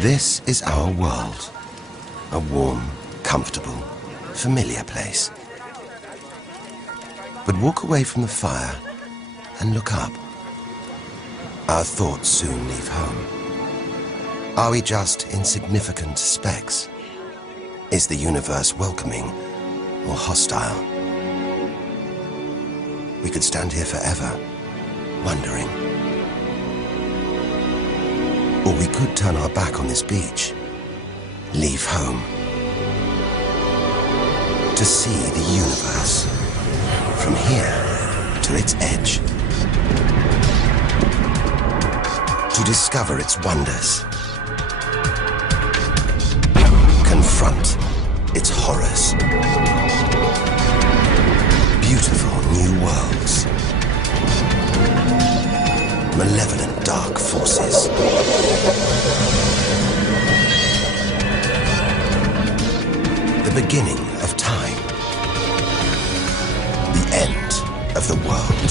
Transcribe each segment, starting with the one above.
This is our world. A warm, comfortable, familiar place. But walk away from the fire and look up. Our thoughts soon leave home. Are we just insignificant specks? Is the universe welcoming or hostile? We could stand here forever, wondering. Or we could turn our back on this beach, leave home, to see the universe, from here to its edge, to discover its wonders, confront its horrors. Beautiful new worlds, malevolent dark forces. The beginning of time, the end of the world.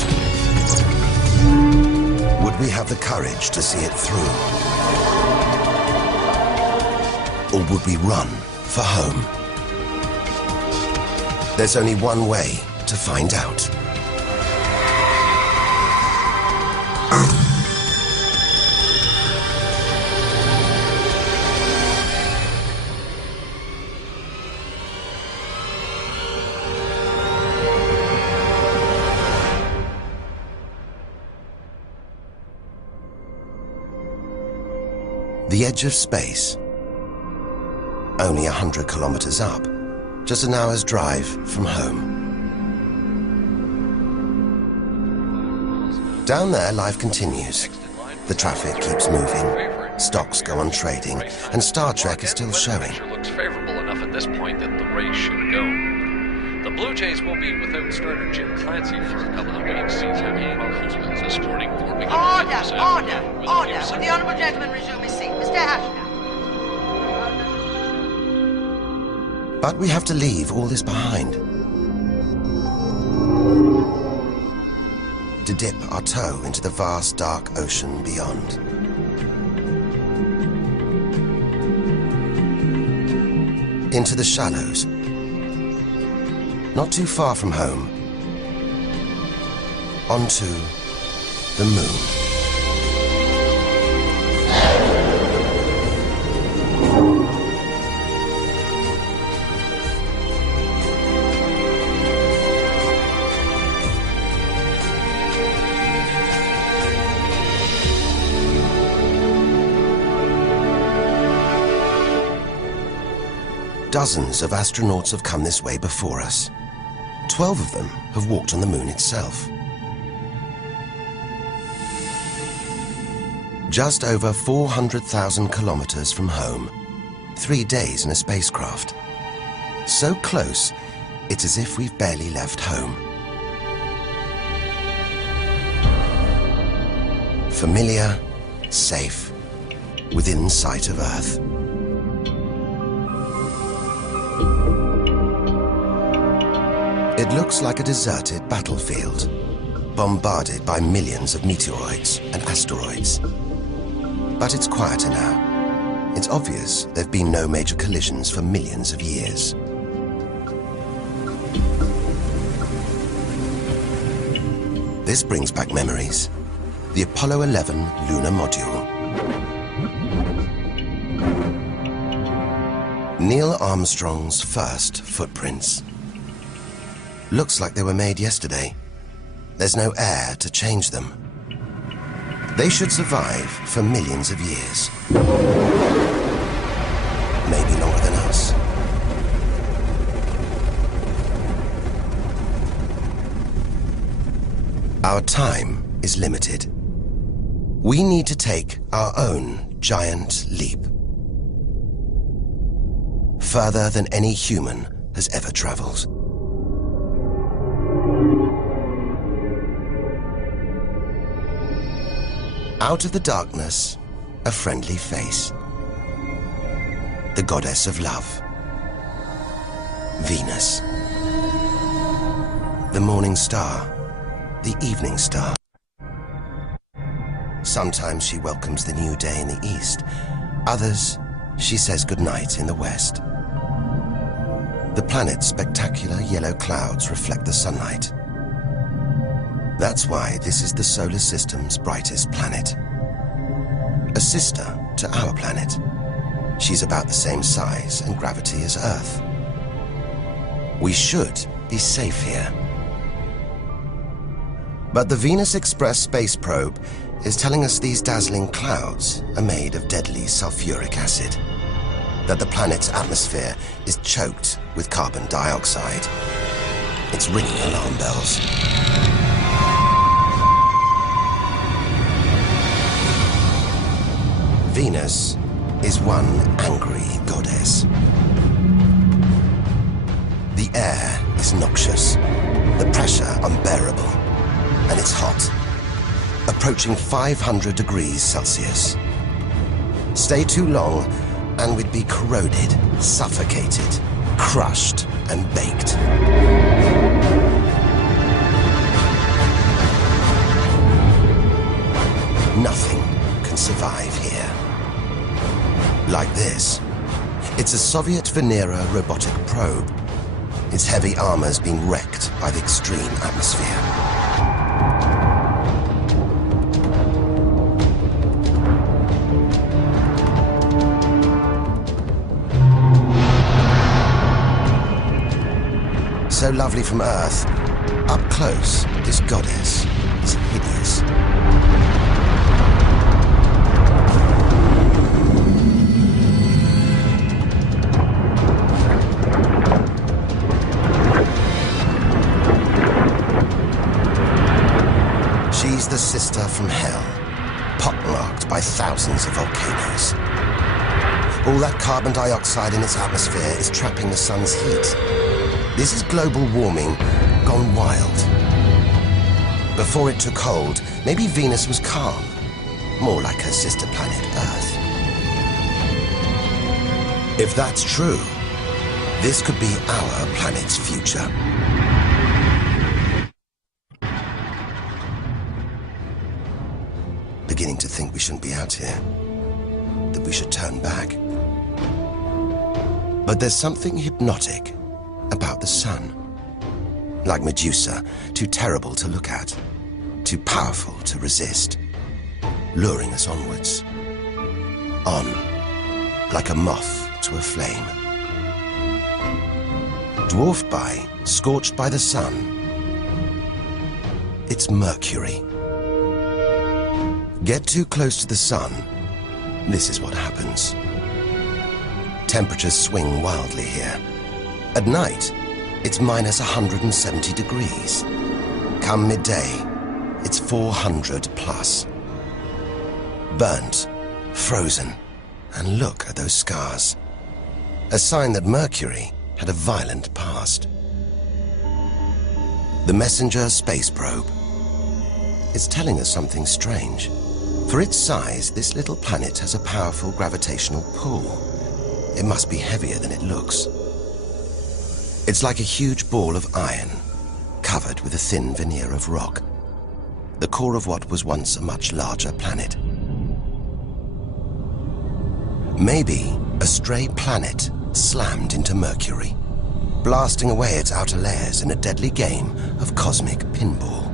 Would we have the courage to see it through? Or would we run for home? There's only one way to find out. The edge of space, only 100 kilometers up, just an hour's drive from home. Down there, life continues. The traffic keeps moving, stocks go on trading, and Star Trek is still showing. Looks favorable enough at this point that the race should go. The Blue Jays will be without starter Jim Clancy for a couple of weeks. The sporting board Order! Would the honourable gentleman resume his seat? Mr. Ashton. But we have to leave all this behind. To dip our toe into the vast dark ocean beyond. Into the shallows. Not too far from home. Onto the moon. Dozens of astronauts have come this way before us. 12 of them have walked on the moon itself. Just over 400,000 kilometers from home, 3 days in a spacecraft. So close, it's as if we've barely left home. Familiar, safe, within sight of Earth. It looks like a deserted battlefield, bombarded by millions of meteoroids and asteroids. But it's quieter now. It's obvious there have been no major collisions for millions of years. This brings back memories. The Apollo 11 lunar module. Neil Armstrong's first footprints. Looks like they were made yesterday. There's no air to change them. They should survive for millions of years. Maybe longer than us. Our time is limited. We need to take our own giant leap. Further than any human has ever traveled. Out of the darkness, a friendly face. The goddess of love. Venus. The morning star. The evening star. Sometimes she welcomes the new day in the east, Others, she says goodnight in the west. The planet's spectacular yellow clouds reflect the sunlight. That's why this is the solar system's brightest planet. A sister to our planet. She's about the same size and gravity as Earth. We should be safe here. But the Venus Express space probe is telling us these dazzling clouds are made of deadly sulfuric acid, that the planet's atmosphere is choked with carbon dioxide. It's ringing alarm bells. Venus is one angry goddess. The air is noxious, the pressure unbearable, and it's hot, approaching 500 degrees Celsius. Stay too long and we'd be corroded, suffocated, crushed and baked. Nothing can survive here. Like this. It's a Soviet Venera robotic probe. Its heavy armor's been wrecked by the extreme atmosphere. So lovely from Earth, up close, this goddess is hideous. She's the sister from hell, pockmarked by thousands of volcanoes. All that carbon dioxide in its atmosphere is trapping the sun's heat. This is global warming gone wild. Before it took hold, maybe Venus was calm, more like her sister planet Earth. If that's true, this could be our planet's future. Beginning to think we shouldn't be out here, that we should turn back. But there's something hypnotic about the sun. Like Medusa, too terrible to look at, too powerful to resist, luring us onwards. On, like a moth to a flame. Dwarfed by, scorched by the sun, it's Mercury. Get too close to the sun, this is what happens. Temperatures swing wildly here. At night, it's minus 170 degrees. Come midday, it's 400 plus. Burnt, frozen, and look at those scars. A sign that Mercury had a violent past. The Messenger space probe. It's telling us something strange. For its size, this little planet has a powerful gravitational pull. It must be heavier than it looks. It's like a huge ball of iron, covered with a thin veneer of rock, the core of what was once a much larger planet. Maybe a stray planet slammed into Mercury, blasting away its outer layers in a deadly game of cosmic pinball.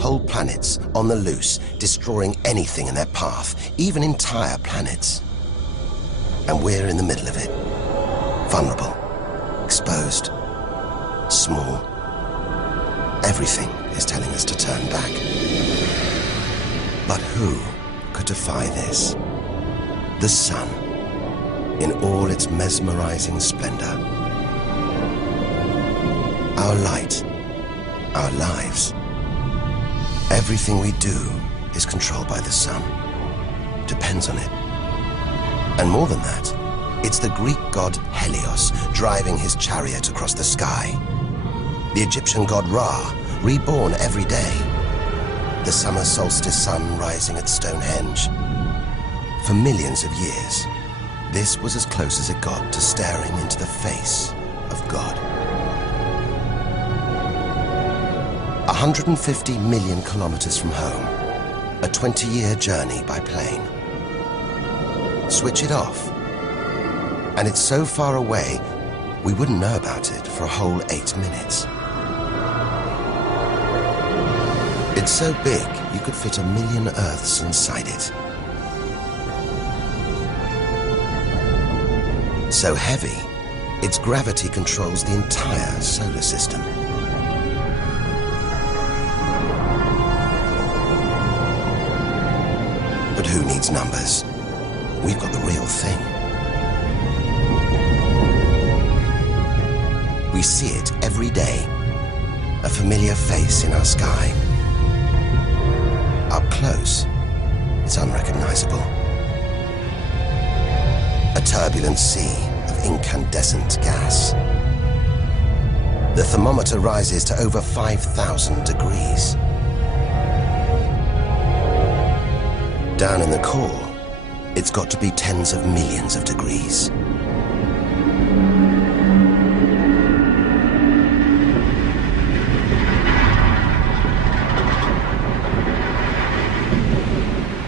Whole planets on the loose, destroying anything in their path, even entire planets. And we're in the middle of it. Vulnerable, exposed, small. Everything is telling us to turn back. But who could defy this? The sun, in all its mesmerizing splendor. Our light, our lives. Everything we do is controlled by the sun, depends on it. And more than that, it's the Greek god Helios driving his chariot across the sky. The Egyptian god Ra, reborn every day. The summer solstice sun rising at Stonehenge. For millions of years, this was as close as it got to staring into the face of God. 150 million kilometers from home, a 20-year journey by plane. Switch it off, and it's so far away, we wouldn't know about it for a whole 8 minutes. It's so big, you could fit 1 million Earths inside it. So heavy, its gravity controls the entire solar system. But who needs numbers? We've got the real thing. We see it every day, a familiar face in our sky. Up close, it's unrecognizable. A turbulent sea of incandescent gas. The thermometer rises to over 5,000 degrees. Down in the core, it's got to be tens of millions of degrees.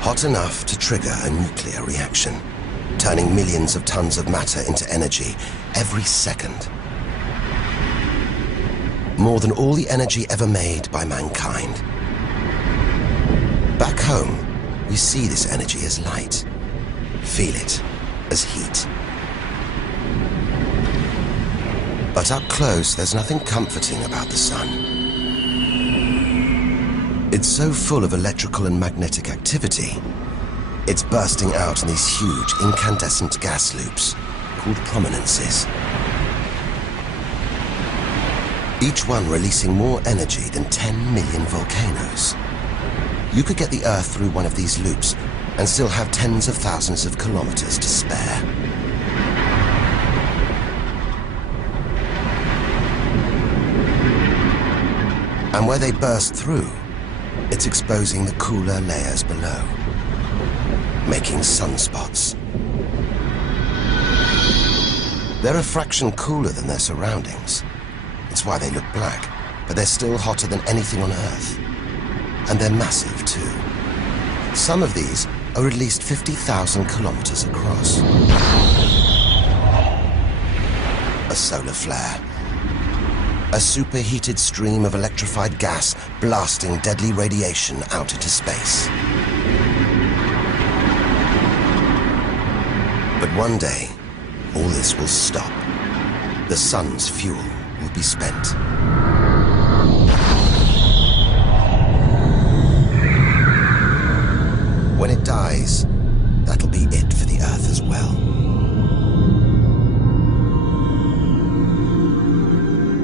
Hot enough to trigger a nuclear reaction, turning millions of tons of matter into energy every second. More than all the energy ever made by mankind. Back home, we see this energy as light, feel it as heat. But up close, there's nothing comforting about the sun. It's so full of electrical and magnetic activity, it's bursting out in these huge incandescent gas loops called prominences. Each one releasing more energy than 10 million volcanoes. You could get the Earth through one of these loops and still have tens of thousands of kilometers to spare. And where they burst through, it's exposing the cooler layers below, making sunspots. They're a fraction cooler than their surroundings. It's why they look black, but they're still hotter than anything on Earth. And they're massive too. Some of these are at least 50,000 kilometers across. A solar flare. A superheated stream of electrified gas blasting deadly radiation out into space. But one day, all this will stop. The sun's fuel will be spent. When it dies, that'll be it for the Earth as well.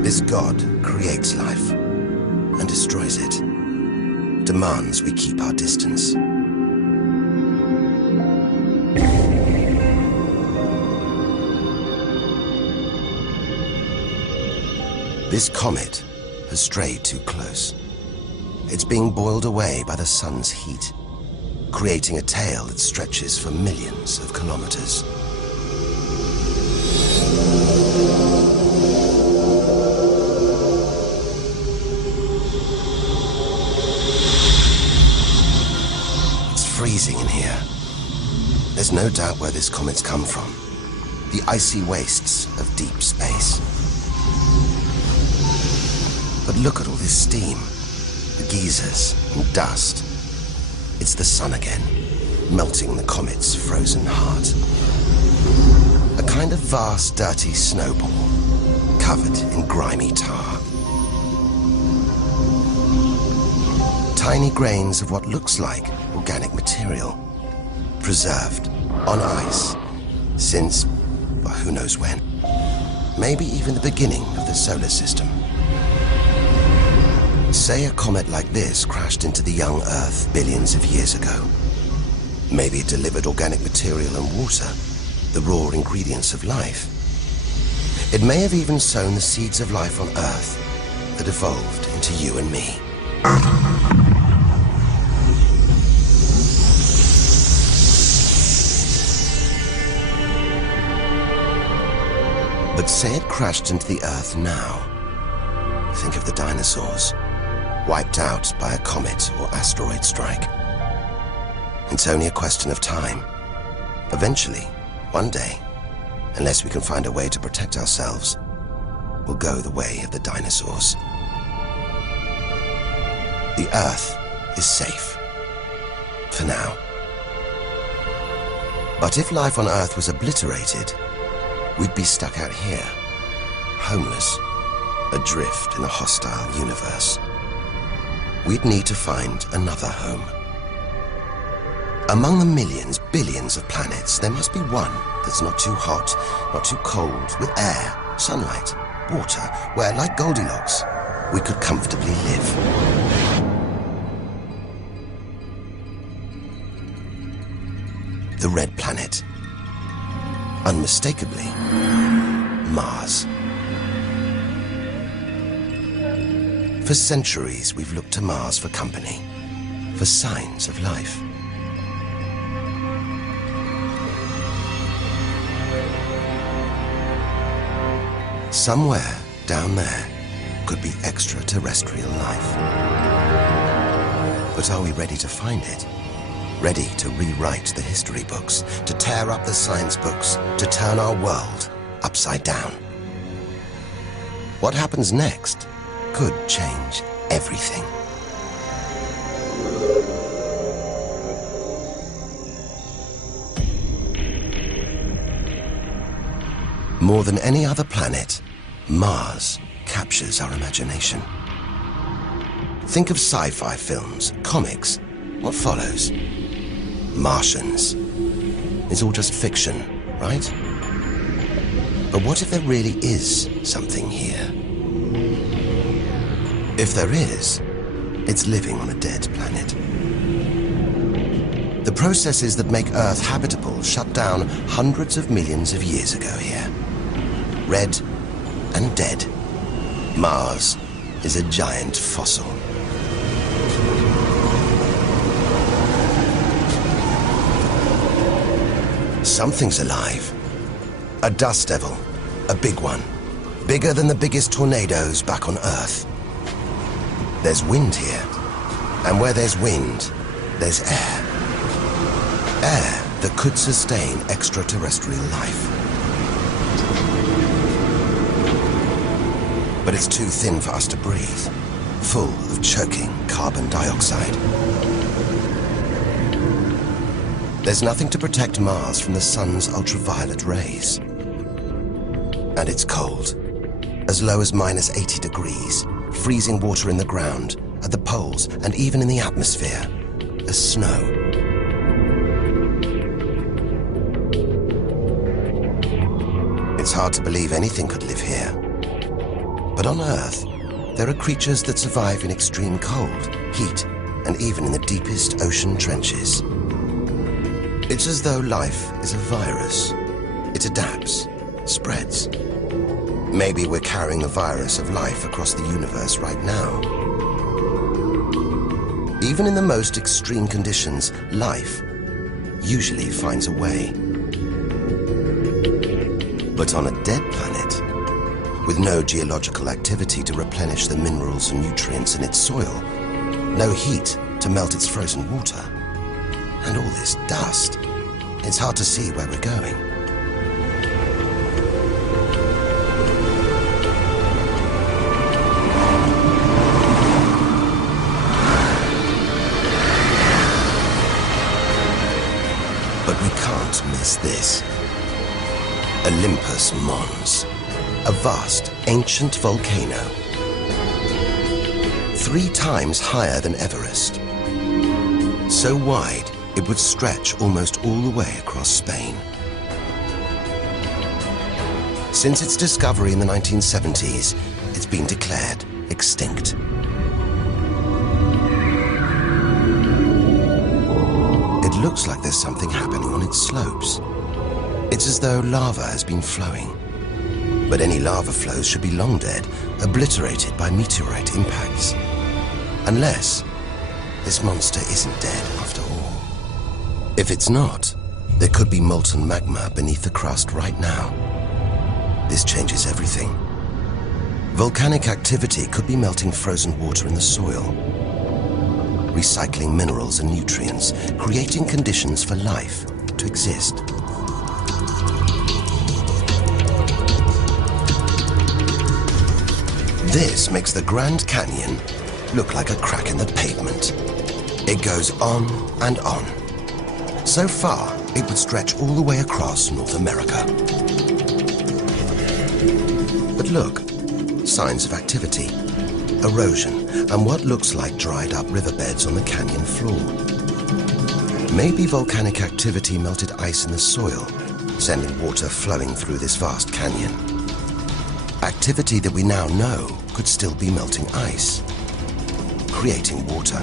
This God creates life and destroys it, demands we keep our distance. This comet has strayed too close. It's being boiled away by the sun's heat, creating a tail that stretches for millions of kilometers. It's freezing in here. There's no doubt where this comet's come from. The icy wastes of deep space. But look at all this steam, the geysers and dust. It's the sun again, melting the comet's frozen heart. A kind of vast, dirty snowball, covered in grimy tar. Tiny grains of what looks like organic material, preserved on ice since, well, who knows when. Maybe even the beginning of the solar system. Say a comet like this crashed into the young Earth billions of years ago. Maybe it delivered organic material and water, the raw ingredients of life. It may have even sown the seeds of life on Earth that evolved into you and me. But say it crashed into the Earth now. Think of the dinosaurs, wiped out by a comet or asteroid strike. It's only a question of time. Eventually, one day, unless we can find a way to protect ourselves, we'll go the way of the dinosaurs. The Earth is safe. For now. But if life on Earth was obliterated, we'd be stuck out here, homeless, adrift in a hostile universe. We'd need to find another home. Among the millions, billions of planets, there must be one that's not too hot, not too cold, with air, sunlight, water, where, like Goldilocks, we could comfortably live. The red planet. Unmistakably, Mars. For centuries, we've looked to Mars for company, for signs of life. Somewhere down there could be extraterrestrial life. But are we ready to find it? Ready to rewrite the history books, to tear up the science books, to turn our world upside down? What happens next could change everything. More than any other planet, Mars captures our imagination. Think of sci-fi films, comics. What follows? Martians. It's all just fiction, right? But what if there really is something here? If there is, it's living on a dead planet. The processes that make Earth habitable shut down hundreds of millions of years ago here. Red and dead. Mars is a giant fossil. Something's alive. A dust devil. A big one. Bigger than the biggest tornadoes back on Earth. There's wind here. And where there's wind, there's air. Air that could sustain extraterrestrial life. But it's too thin for us to breathe. Full of choking carbon dioxide. There's nothing to protect Mars from the sun's ultraviolet rays. And it's cold. As low as -80 degrees, freezing water in the ground, at the poles, and even in the atmosphere, as snow. It's hard to believe anything could live here. But on Earth, there are creatures that survive in extreme cold, heat, and even in the deepest ocean trenches. It's as though life is a virus. It adapts, spreads. Maybe we're carrying the virus of life across the universe right now. Even in the most extreme conditions, life usually finds a way. But on a dead planet, with no geological activity to replenish the minerals and nutrients in its soil, no heat to melt its frozen water, and all this dust, it's hard to see where we're going. But we can't miss this. Olympus Mons, a vast, ancient volcano, 3 times higher than Everest. So wide, it would stretch almost all the way across Spain. Since its discovery in the 1970s, it's been declared extinct. It looks like there's something happening on its slopes. It's as though lava has been flowing. But any lava flows should be long dead, obliterated by meteorite impacts. Unless this monster isn't dead after all. If it's not, there could be molten magma beneath the crust right now. This changes everything. Volcanic activity could be melting frozen water in the soil. recycling minerals and nutrients, creating conditions for life to exist. This makes the Grand Canyon look like a crack in the pavement. It goes on and on. So far, it would stretch all the way across North America. But look, signs of activity, erosion, and what looks like dried up riverbeds on the canyon floor. Maybe volcanic activity melted ice in the soil, sending water flowing through this vast canyon. Activity that we now know could still be melting ice, creating water.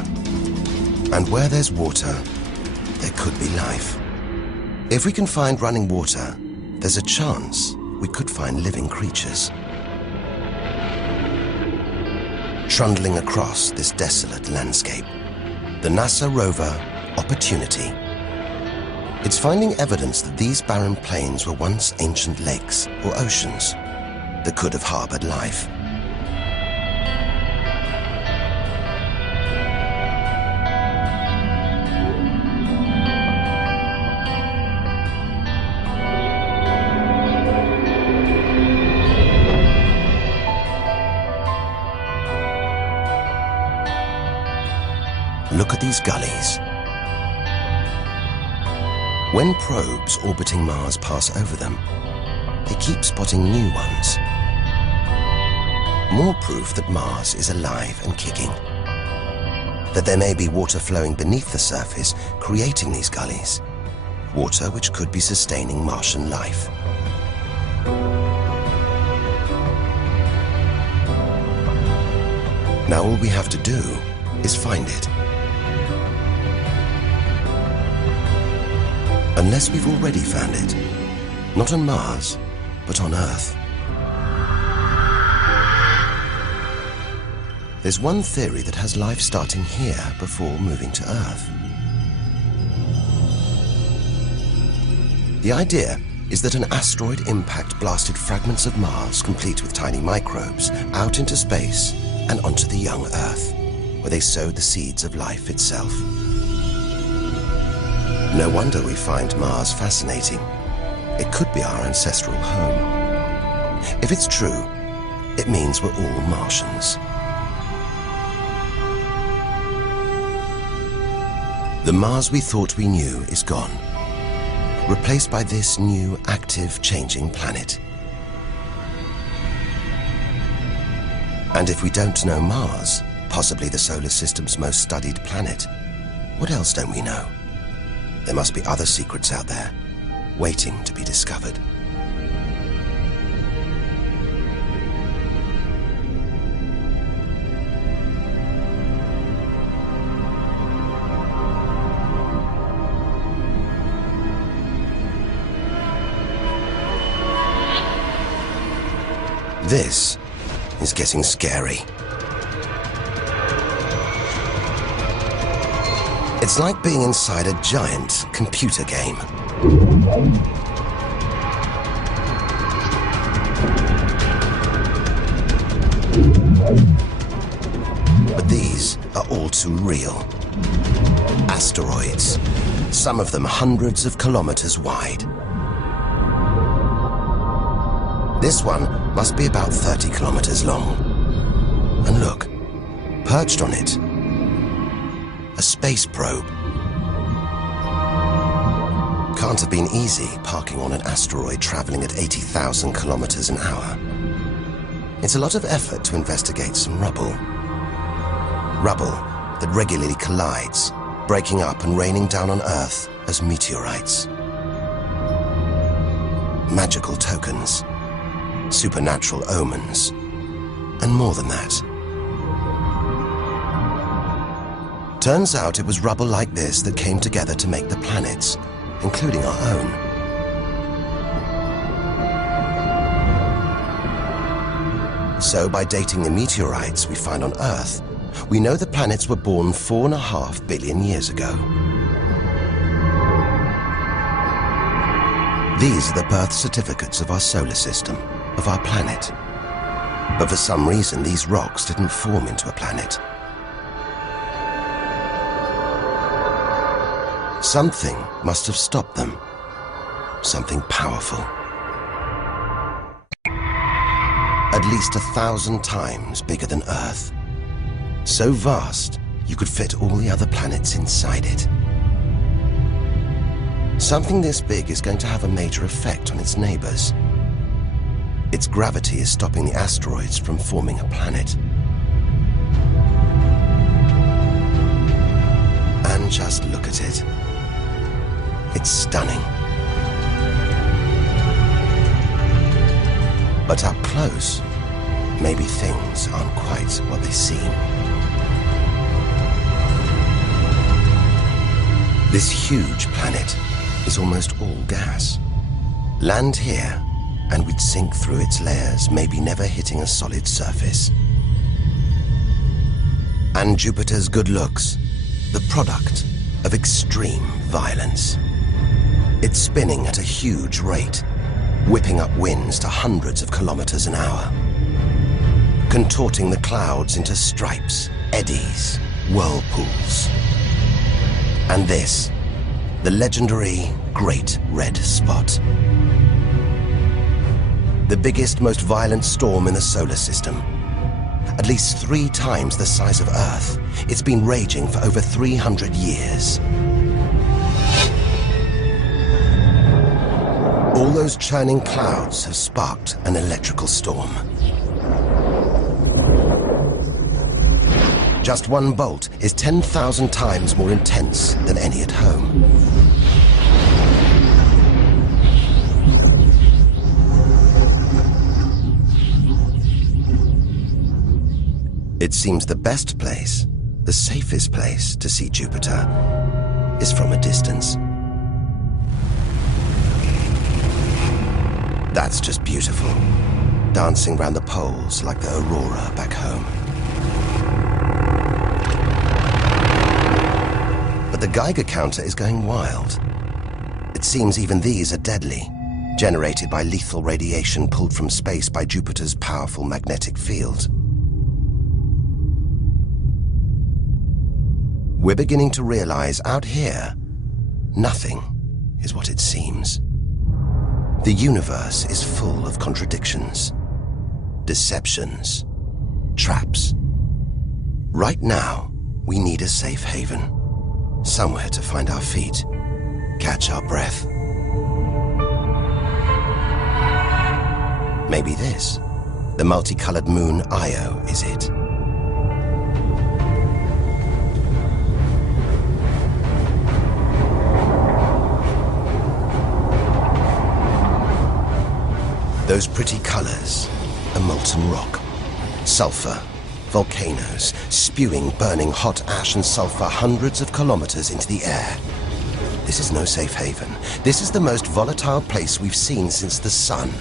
And where there's water, there could be life. If we can find running water, there's a chance we could find living creatures. Trundling across this desolate landscape, the NASA rover Opportunity. It's finding evidence that these barren plains were once ancient lakes or oceans that could have harbored life. Look at these gullies. When probes orbiting Mars pass over them, they keep spotting new ones. More proof that Mars is alive and kicking. That there may be water flowing beneath the surface, creating these gullies. Water which could be sustaining Martian life. Now all we have to do is find it. Unless we've already found it. Not on Mars, but on Earth. There's one theory that has life starting here before moving to Earth. The idea is that an asteroid impact blasted fragments of Mars, complete with tiny microbes, out into space and onto the young Earth, where they sowed the seeds of life itself. No wonder we find Mars fascinating. It could be our ancestral home. If it's true, it means we're all Martians. The Mars we thought we knew is gone, replaced by this new, active, changing planet. And if we don't know Mars, possibly the solar system's most studied planet, what else don't we know? There must be other secrets out there, waiting to be discovered. This is getting scary. It's like being inside a giant computer game. But these are all too real. Asteroids, some of them hundreds of kilometers wide. This one must be about 30 kilometers long. And look, perched on it, a space probe. Can't have been easy parking on an asteroid traveling at 80,000 kilometers an hour. It's a lot of effort to investigate some rubble. Rubble that regularly collides, breaking up and raining down on Earth as meteorites. Magical tokens, supernatural omens, and more than that. Turns out it was rubble like this that came together to make the planets, including our own. So by dating the meteorites we find on Earth, we know the planets were born 4.5 billion years ago. These are the birth certificates of our solar system, of our planet. But for some reason, these rocks didn't form into a planet. Something must have stopped them. Something powerful. At least 1,000 times bigger than Earth. So vast, you could fit all the other planets inside it. Something this big is going to have a major effect on its neighbors. Its gravity is stopping the asteroids from forming a planet. And just look at it. It's stunning. But up close, maybe things aren't quite what they seem. This huge planet is almost all gas. Land here, and we'd sink through its layers, maybe never hitting a solid surface. And Jupiter's good looks, the product of extreme violence. It's spinning at a huge rate, whipping up winds to hundreds of kilometers an hour, contorting the clouds into stripes, eddies, whirlpools. And this, the legendary Great Red Spot. The biggest, most violent storm in the solar system. At least 3 times the size of Earth. It's been raging for over 300 years. All those churning clouds have sparked an electrical storm. Just one bolt is 10,000 times more intense than any at home. It seems the best place, the safest place to see Jupiter is from a distance. That's just beautiful, dancing round the poles like the aurora back home. But the Geiger counter is going wild. It seems even these are deadly, generated by lethal radiation pulled from space by Jupiter's powerful magnetic field. We're beginning to realize out here, nothing is what it seems. The universe is full of contradictions, deceptions, traps. Right now, we need a safe haven, somewhere to find our feet, catch our breath. Maybe this, the multicolored moon Io, is it? Those pretty colors, a molten rock, sulfur, volcanoes, spewing burning hot ash and sulfur hundreds of kilometers into the air. This is no safe haven. This is the most volatile place we've seen since the sun.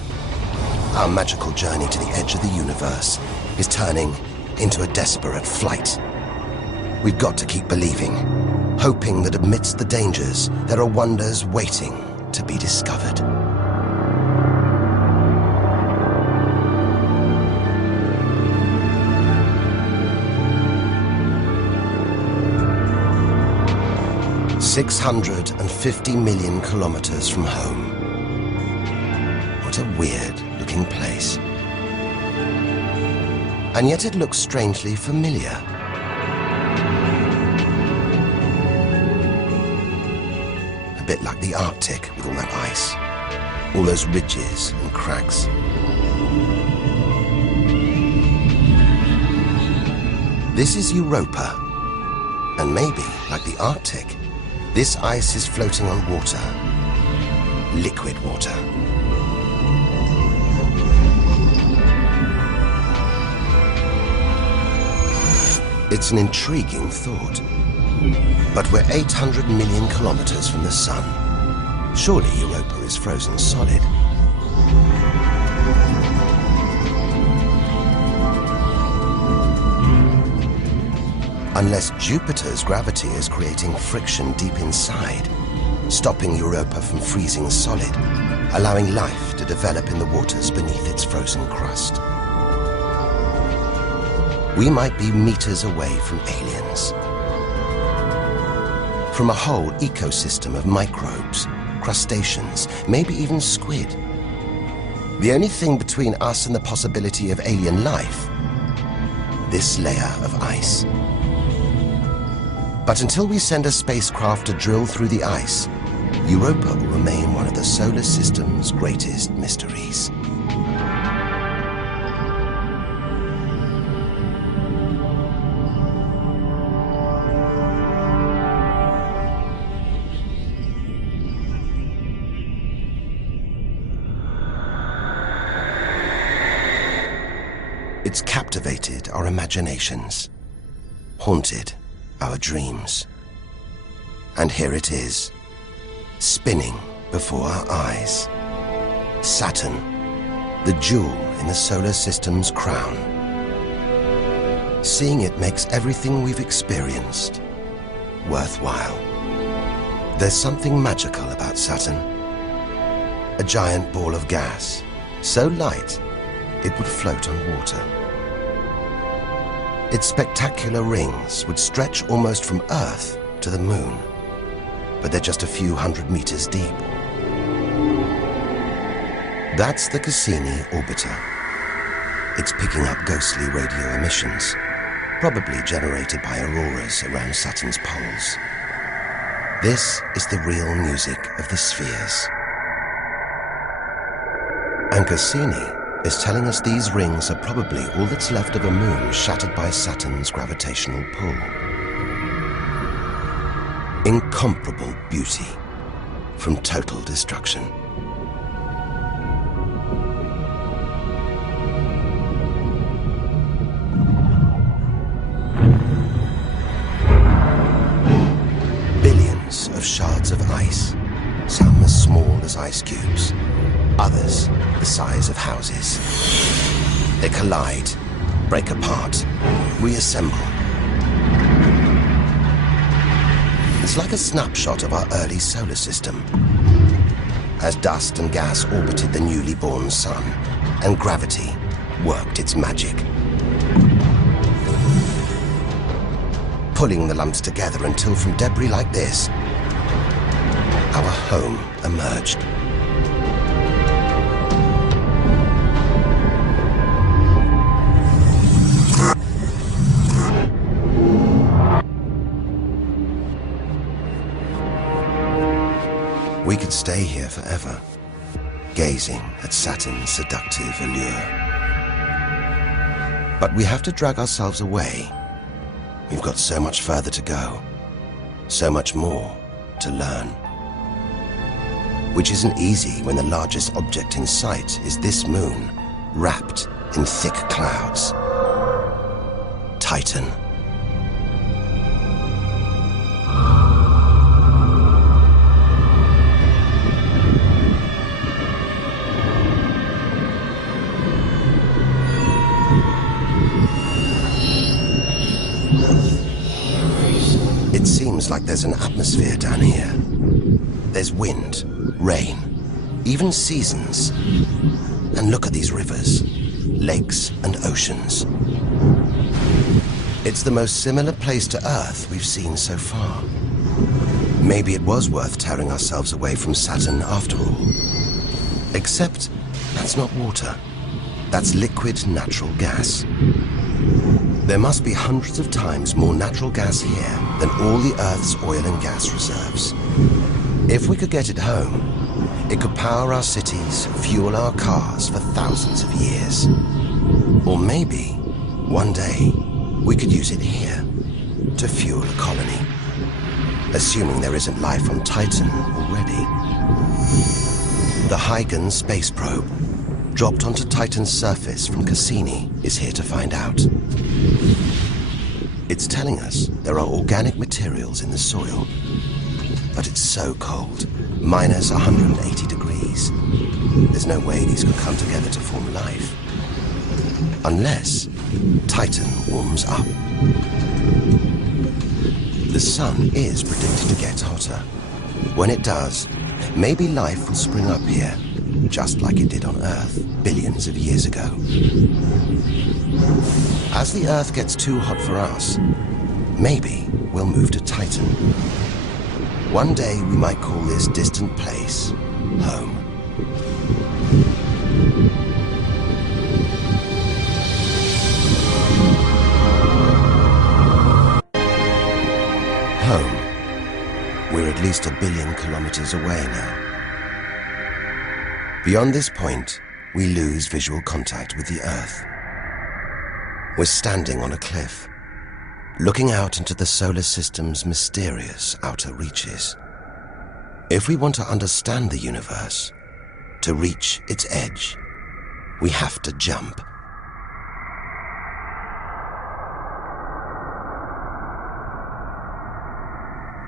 Our magical journey to the edge of the universe is turning into a desperate flight. We've got to keep believing, hoping that amidst the dangers, there are wonders waiting to be discovered. $650 million kilometers from home. What a weird-looking place. And yet it looks strangely familiar. A bit like the Arctic with all that ice, all those ridges and cracks. This is Europa, and maybe, like the Arctic, this ice is floating on water, liquid water. It's an intriguing thought. But we're 800 million kilometers from the sun. Surely Europa is frozen solid. Unless Jupiter's gravity is creating friction deep inside, stopping Europa from freezing solid, allowing life to develop in the waters beneath its frozen crust. We might be meters away from aliens, from a whole ecosystem of microbes, crustaceans, maybe even squid. The only thing between us and the possibility of alien life, this layer of ice. But until we send a spacecraft to drill through the ice, Europa will remain one of the solar system's greatest mysteries. It's captivated our imaginations, haunted our dreams. And here it is, spinning before our eyes. Saturn, the jewel in the solar system's crown. Seeing it makes everything we've experienced worthwhile. There's something magical about Saturn. A giant ball of gas, so light it would float on water. Its spectacular rings would stretch almost from Earth to the Moon, but they're just a few hundred meters deep. That's the Cassini orbiter. It's picking up ghostly radio emissions, probably generated by auroras around Saturn's poles. This is the real music of the spheres. And Cassini is telling us these rings are probably all that's left of a moon shattered by Saturn's gravitational pull. Incomparable beauty from total destruction. Billions of shards of ice, some as small as ice cubes, others the size of houses. They collide, break apart, reassemble. It's like a snapshot of our early solar system, as dust and gas orbited the newly born sun, and gravity worked its magic, pulling the lumps together until from debris like this, our home emerged. We could stay here forever, gazing at Saturn's seductive allure. But we have to drag ourselves away. We've got so much further to go, so much more to learn. Which isn't easy when the largest object in sight is this moon, wrapped in thick clouds. Titan. It seems like there's an atmosphere down here. There's wind, rain, even seasons. And look at these rivers, lakes and oceans. It's the most similar place to Earth we've seen so far. Maybe it was worth tearing ourselves away from Saturn after all. Except that's not water. That's liquid natural gas. There must be hundreds of times more natural gas here than all the Earth's oil and gas reserves. If we could get it home, it could power our cities, fuel our cars for thousands of years. Or maybe, one day, we could use it here to fuel a colony. Assuming there isn't life on Titan already. The Huygens space probe, dropped onto Titan's surface from Cassini, is here to find out. It's telling us there are organic materials in the soil, but it's so cold, minus 180 degrees. There's no way these could come together to form life. Unless Titan warms up. The sun is predicted to get hotter. When it does, maybe life will spring up here, just like it did on Earth billions of years ago. As the Earth gets too hot for us, maybe we'll move to Titan. One day we might call this distant place home. Home. We're at least 1 billion kilometers away now. Beyond this point, we lose visual contact with the Earth. We're standing on a cliff, looking out into the solar system's mysterious outer reaches. If we want to understand the universe, to reach its edge, we have to jump.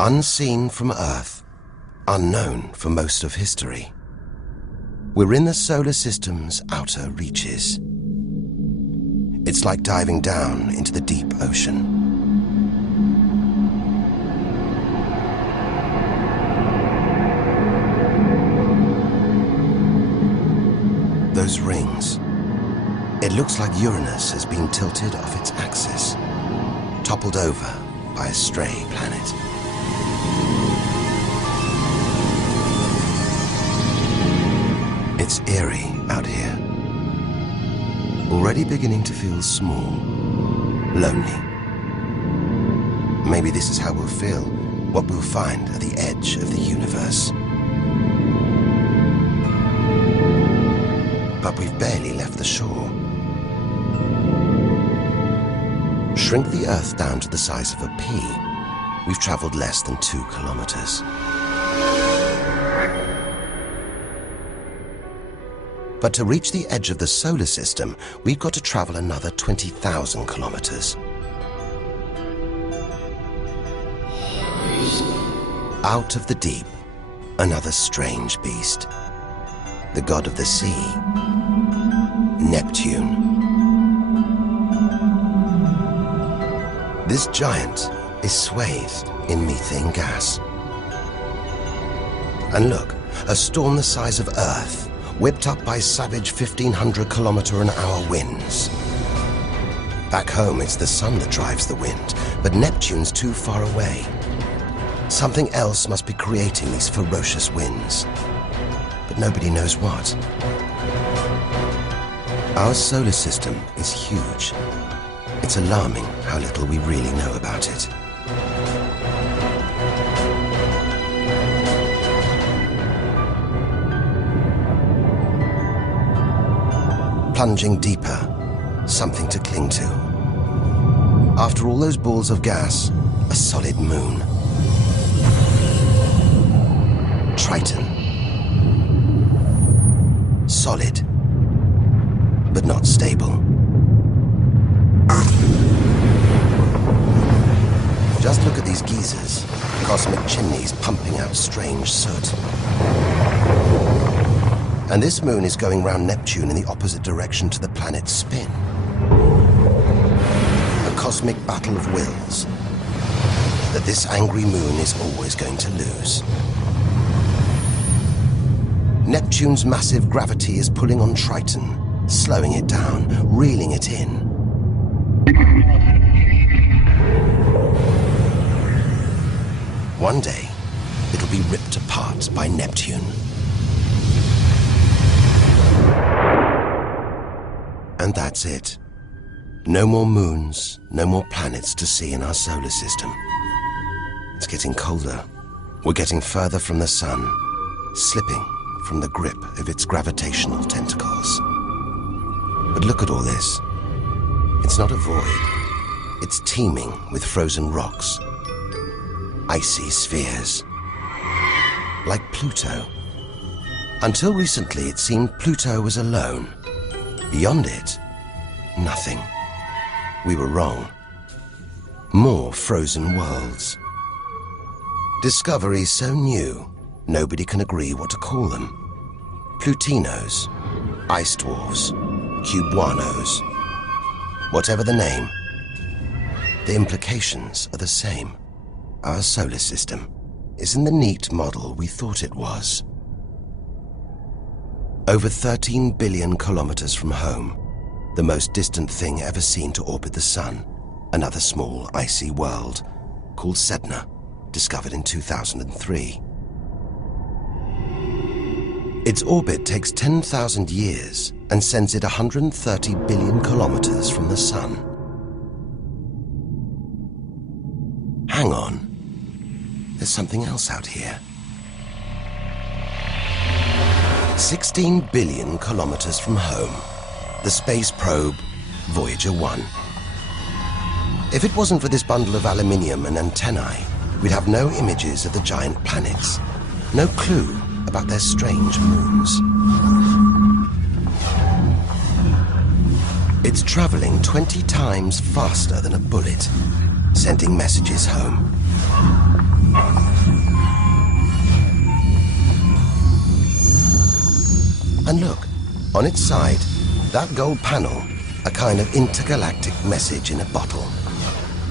Unseen from Earth, unknown for most of history, we're in the solar system's outer reaches. It's like diving down into the deep ocean. Those rings. It looks like Uranus has been tilted off its axis, toppled over by a stray planet. It's eerie out here. Already beginning to feel small, lonely. Maybe this is how we'll feel, what we'll find at the edge of the universe. But we've barely left the shore. Shrink the Earth down to the size of a pea. We've traveled less than 2 kilometers. But to reach the edge of the solar system, we've got to travel another 20,000 kilometers. Out of the deep, another strange beast. The god of the sea, Neptune. This giant is swathed in methane gas. And look, a storm the size of Earth, whipped up by savage 1,500-kilometer-an-hour winds. Back home, it's the sun that drives the wind, but Neptune's too far away. Something else must be creating these ferocious winds, but nobody knows what. Our solar system is huge. It's alarming how little we really know about it. Plunging deeper, something to cling to. After all those balls of gas, a solid moon. Triton. Solid, but not stable. Just look at these geysers, cosmic chimneys pumping out strange soot. And this moon is going round Neptune in the opposite direction to the planet's spin. A cosmic battle of wills that this angry moon is always going to lose. Neptune's massive gravity is pulling on Triton, slowing it down, reeling it in. One day, it'll be ripped apart by Neptune. And that's it. No more moons, no more planets to see in our solar system. It's getting colder. We're getting further from the sun, slipping from the grip of its gravitational tentacles. But look at all this. It's not a void. It's teeming with frozen rocks, icy spheres, like Pluto. Until recently, it seemed Pluto was alone. Beyond it, nothing. We were wrong. More frozen worlds. Discoveries so new, nobody can agree what to call them. Plutinos, ice dwarfs, cubanos. Whatever the name, the implications are the same. Our solar system isn't the neat model we thought it was. Over 13 billion kilometers from home, the most distant thing ever seen to orbit the sun, another small icy world called Sedna. discovered in 2003. Its orbit takes 10,000 years and sends it 130 billion kilometers from the Sun. Hang on. There's something else out here. 16 billion kilometers from home, the space probe Voyager 1. If it wasn't for this bundle of aluminium and antennae, we'd have no images of the giant planets, no clue about their strange moons. It's traveling 20 times faster than a bullet, sending messages home. And look, on its side, that gold panel, a kind of intergalactic message in a bottle.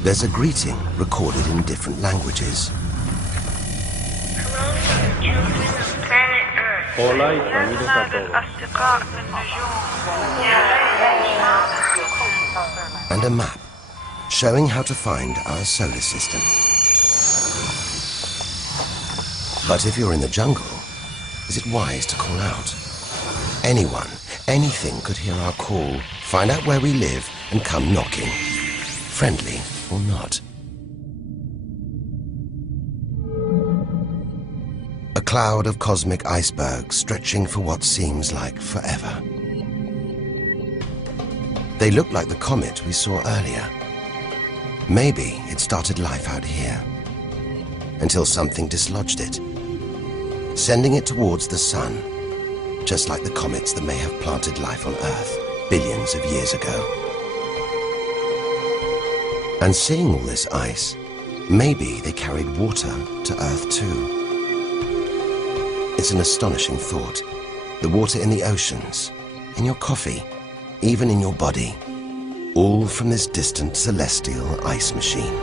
There's a greeting recorded in different languages. And a map showing how to find our solar system. But if you're in the jungle, is it wise to call out? Anyone, anything could hear our call, find out where we live, and come knocking. Friendly or not. A cloud of cosmic icebergs stretching for what seems like forever. They look like the comet we saw earlier. Maybe it started life out here, until something dislodged it, sending it towards the sun, just like the comets that may have planted life on Earth billions of years ago. And seeing all this ice, maybe they carried water to Earth too. It's an astonishing thought. The water in the oceans, in your coffee, even in your body, all from this distant celestial ice machine.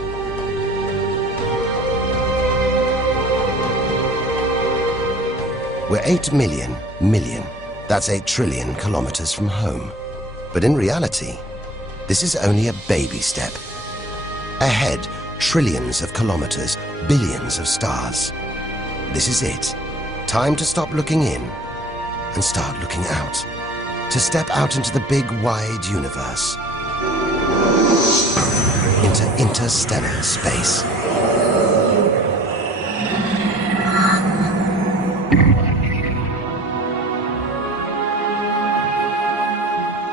We're 8 million, that's 8 trillion kilometers from home. But in reality, this is only a baby step. Ahead, trillions of kilometers, billions of stars. This is it. Time to stop looking in and start looking out. To step out into the big, wide universe. Into interstellar space.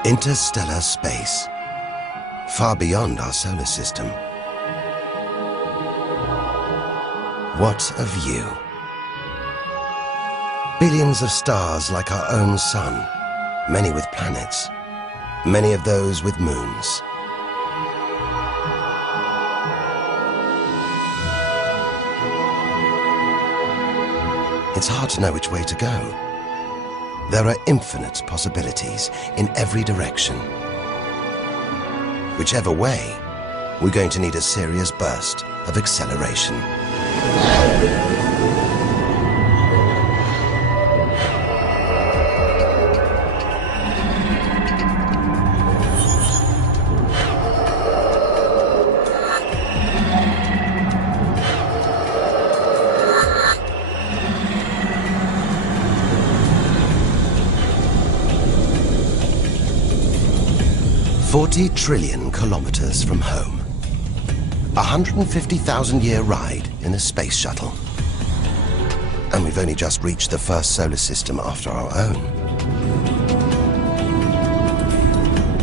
Interstellar space. Far beyond our solar system. What a view. Billions of stars like our own sun, many with planets, many of those with moons. It's hard to know which way to go. There are infinite possibilities in every direction. Whichever way, we're going to need a serious burst of acceleration. $40 trillion kilometers from home. 150,000-year ride in a space shuttle. And we've only just reached the first solar system after our own.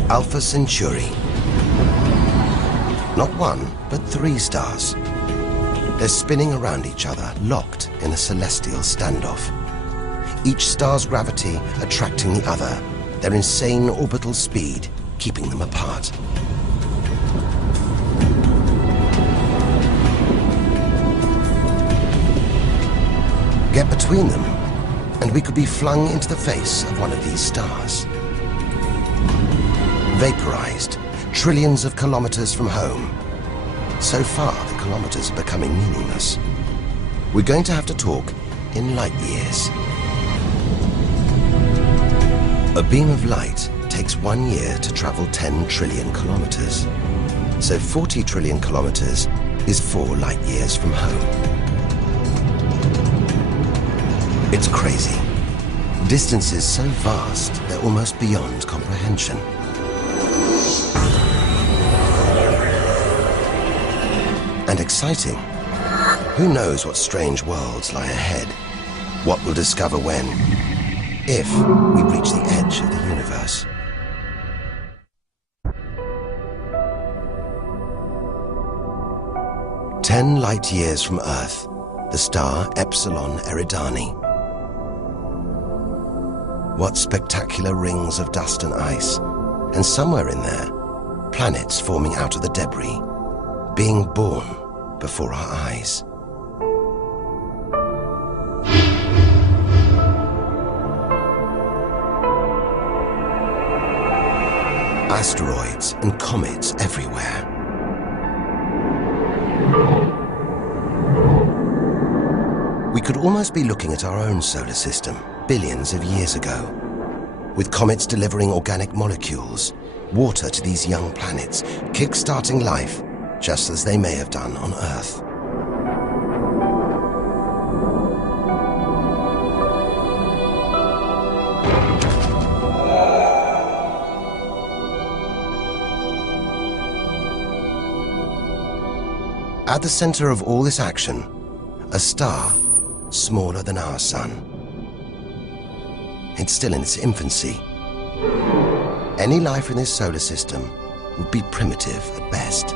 Alpha Centauri. Not one, but 3 stars. They're spinning around each other, locked in a celestial standoff. Each star's gravity attracting the other, their insane orbital speed keeping them apart. Get between them, and we could be flung into the face of one of these stars. Vaporized, trillions of kilometers from home. So far, the kilometers are becoming meaningless. We're going to have to talk in light years. A beam of light takes 1 year to travel 10 trillion kilometers. So 40 trillion kilometers is 4 light years from home. It's crazy. Distances so vast, they're almost beyond comprehension. And exciting. Who knows what strange worlds lie ahead? What we'll discover when, if we reach the edge of the universe. "10 light years from Earth, the star Epsilon Eridani. What spectacular rings of dust and ice, and somewhere in there, planets forming out of the debris, being born before our eyes. Asteroids and comets everywhere. We could almost be looking at our own solar system, billions of years ago, with comets delivering organic molecules, water to these young planets, kick-starting life, just as they may have done on Earth. At the center of all this action, a star smaller than our sun. It's still in its infancy. Any life in this solar system would be primitive at best.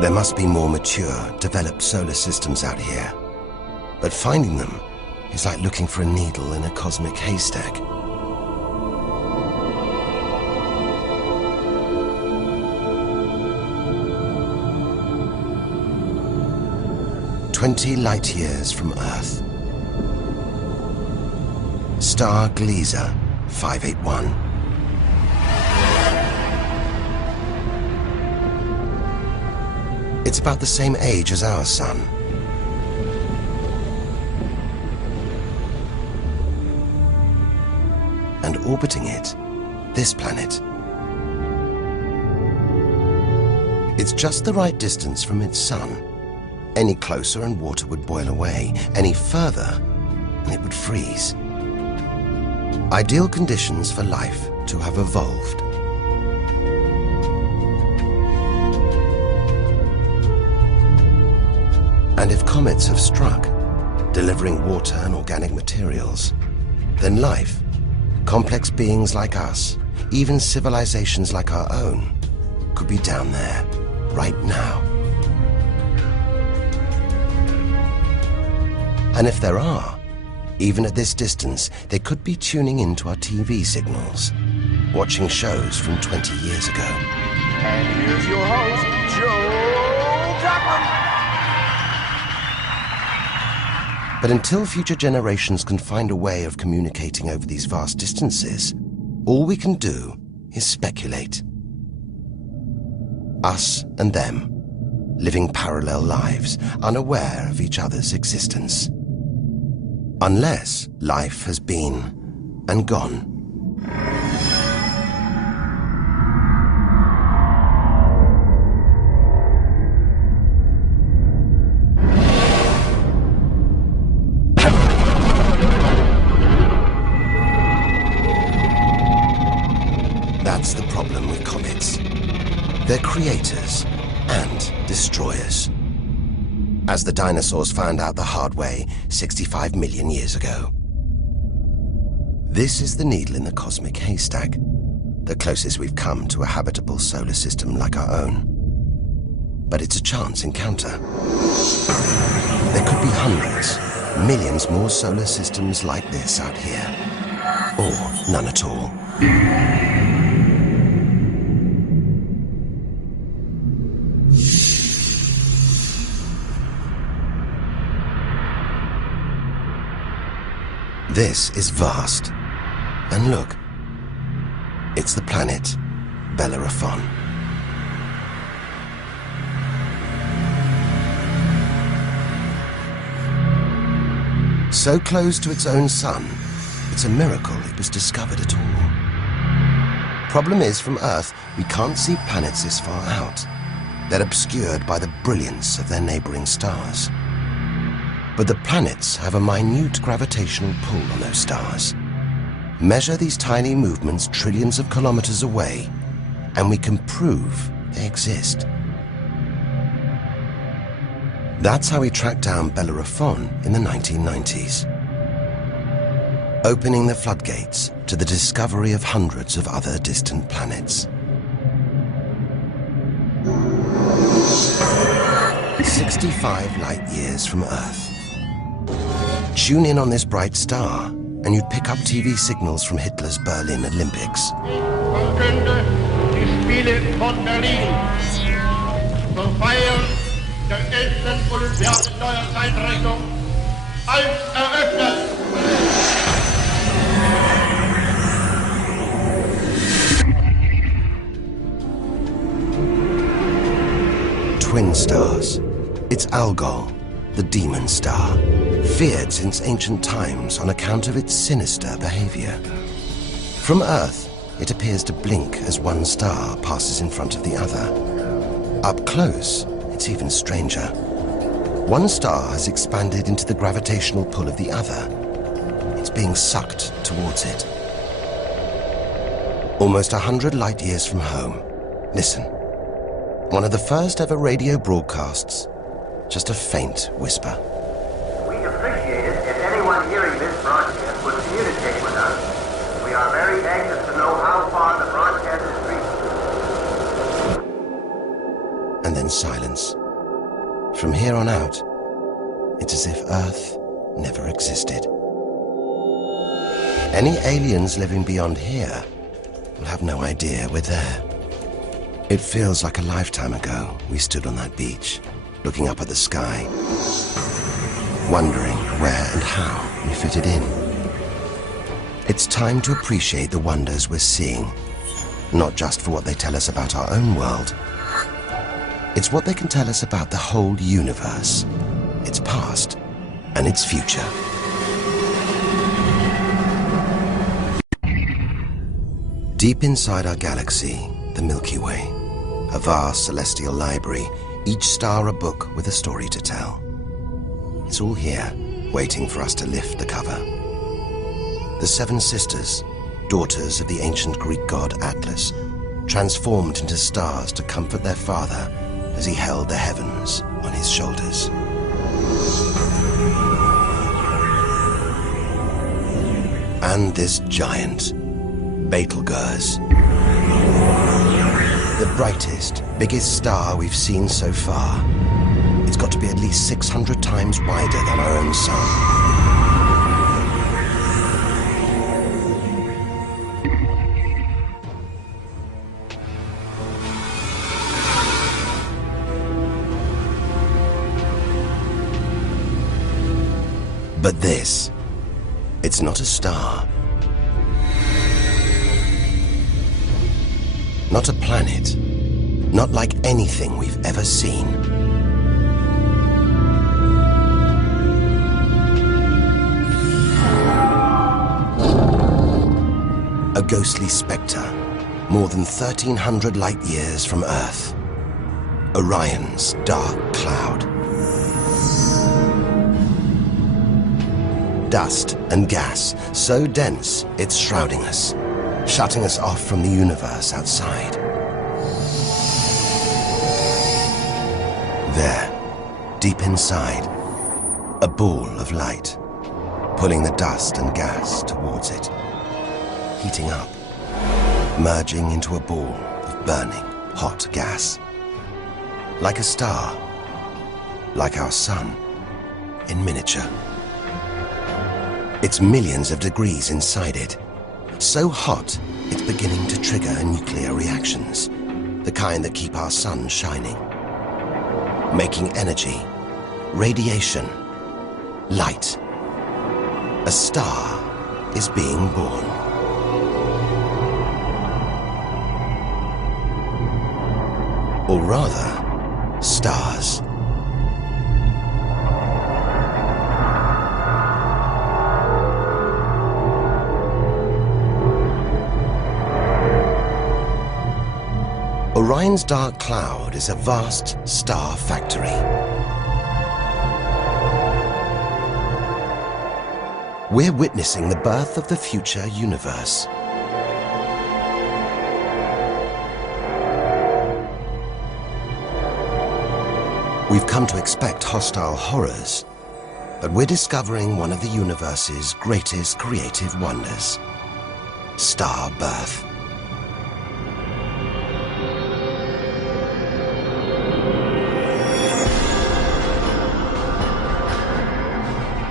There must be more mature, developed solar systems out here, but finding them is like looking for a needle in a cosmic haystack. "20 light years from Earth. Star Gliese 581. It's about the same age as our sun. And orbiting it, this planet. It's just the right distance from its sun. Any closer and water would boil away. Any further and it would freeze. Ideal conditions for life to have evolved. And if comets have struck, delivering water and organic materials, then life, complex beings like us, even civilizations like our own, could be down there, right now. And if there are, even at this distance, they could be tuning into our TV signals, watching shows from 20 years ago. And here's your host, Joe Jackman. But until future generations can find a way of communicating over these vast distances, all we can do is speculate. Us and them, living parallel lives, unaware of each other's existence. Unless life has been and gone. That's the problem with comets. They're creators and destroyers. As the dinosaurs found out the hard way 65 million years ago. This is the needle in the cosmic haystack, the closest we've come to a habitable solar system like our own. But it's a chance encounter. There could be hundreds, millions more solar systems like this out here. Or none at all. This is vast. And look, it's the planet Bellerophon. So close to its own sun, It's a miracle it was discovered at all. Problem is, from Earth, we can't see planets this far out. They're obscured by the brilliance of their neighboring stars. But the planets have a minute gravitational pull on those stars. Measure these tiny movements trillions of kilometers away, and we can prove they exist. That's how we tracked down Bellerophon in the 1990s, opening the floodgates to the discovery of hundreds of other distant planets. 65 light years from Earth. Tune in on this bright star, and you'd pick up TV signals from Hitler's Berlin Olympics. Verkünde die Spiele von Berlin zur Feier der 11. Olympiade neuer Zeitrechnung als eröffnet. Twin stars. It's Algol, the demon star, feared since ancient times on account of its sinister behavior. From Earth, it appears to blink as one star passes in front of the other. Up close, it's even stranger. One star has expanded into the gravitational pull of the other. It's being sucked towards it. Almost 100 light years from home. Listen. One of the first ever radio broadcasts. Just a faint whisper. We'd appreciate it if anyone hearing this broadcast would communicate with us. We are very anxious to know how far the broadcast is reaching. And then silence. From here on out, it's as if Earth never existed. Any aliens living beyond here will have no idea we're there. It feels like a lifetime ago we stood on that beach, looking up at the sky, wondering where and how we fitted in. It's time to appreciate the wonders we're seeing, not just for what they tell us about our own world. It's what they can tell us about the whole universe, its past and its future. Deep inside our galaxy, the Milky Way, a vast celestial library, each star a book with a story to tell. It's all here, waiting for us to lift the cover. The seven sisters, daughters of the ancient Greek god Atlas, transformed into stars to comfort their father as he held the heavens on his shoulders. And this giant, Betelgeuse. The brightest, biggest star we've seen so far. It's got to be at least 600 times wider than our own sun. But this, it's not a star. Not a planet. Not like anything we've ever seen. A ghostly spectre, more than 1,300 light years from Earth. Orion's dark cloud. Dust and gas, so dense it's shrouding us, shutting us off from the universe outside. There, deep inside, a ball of light, pulling the dust and gas towards it, heating up, merging into a ball of burning, hot gas. Like a star, like our sun, in miniature. It's millions of degrees inside it. So hot, it's beginning to trigger nuclear reactions, the kind that keep our sun shining. Making energy, radiation, light. A star is being born. Or rather, stars. Orion's dark cloud is a vast star factory. We're witnessing the birth of the future universe. We've come to expect hostile horrors, but we're discovering one of the universe's greatest creative wonders: star birth.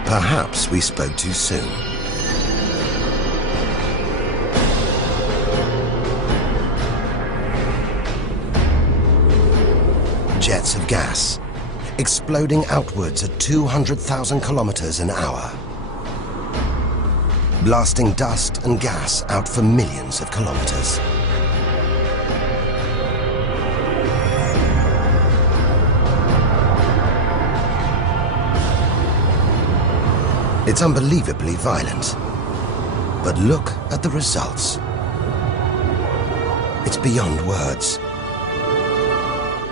Perhaps we spoke too soon. Jets of gas, exploding outwards at 200,000 kilometers an hour, blasting dust and gas out for millions of kilometers. It's unbelievably violent, but look at the results. It's beyond words.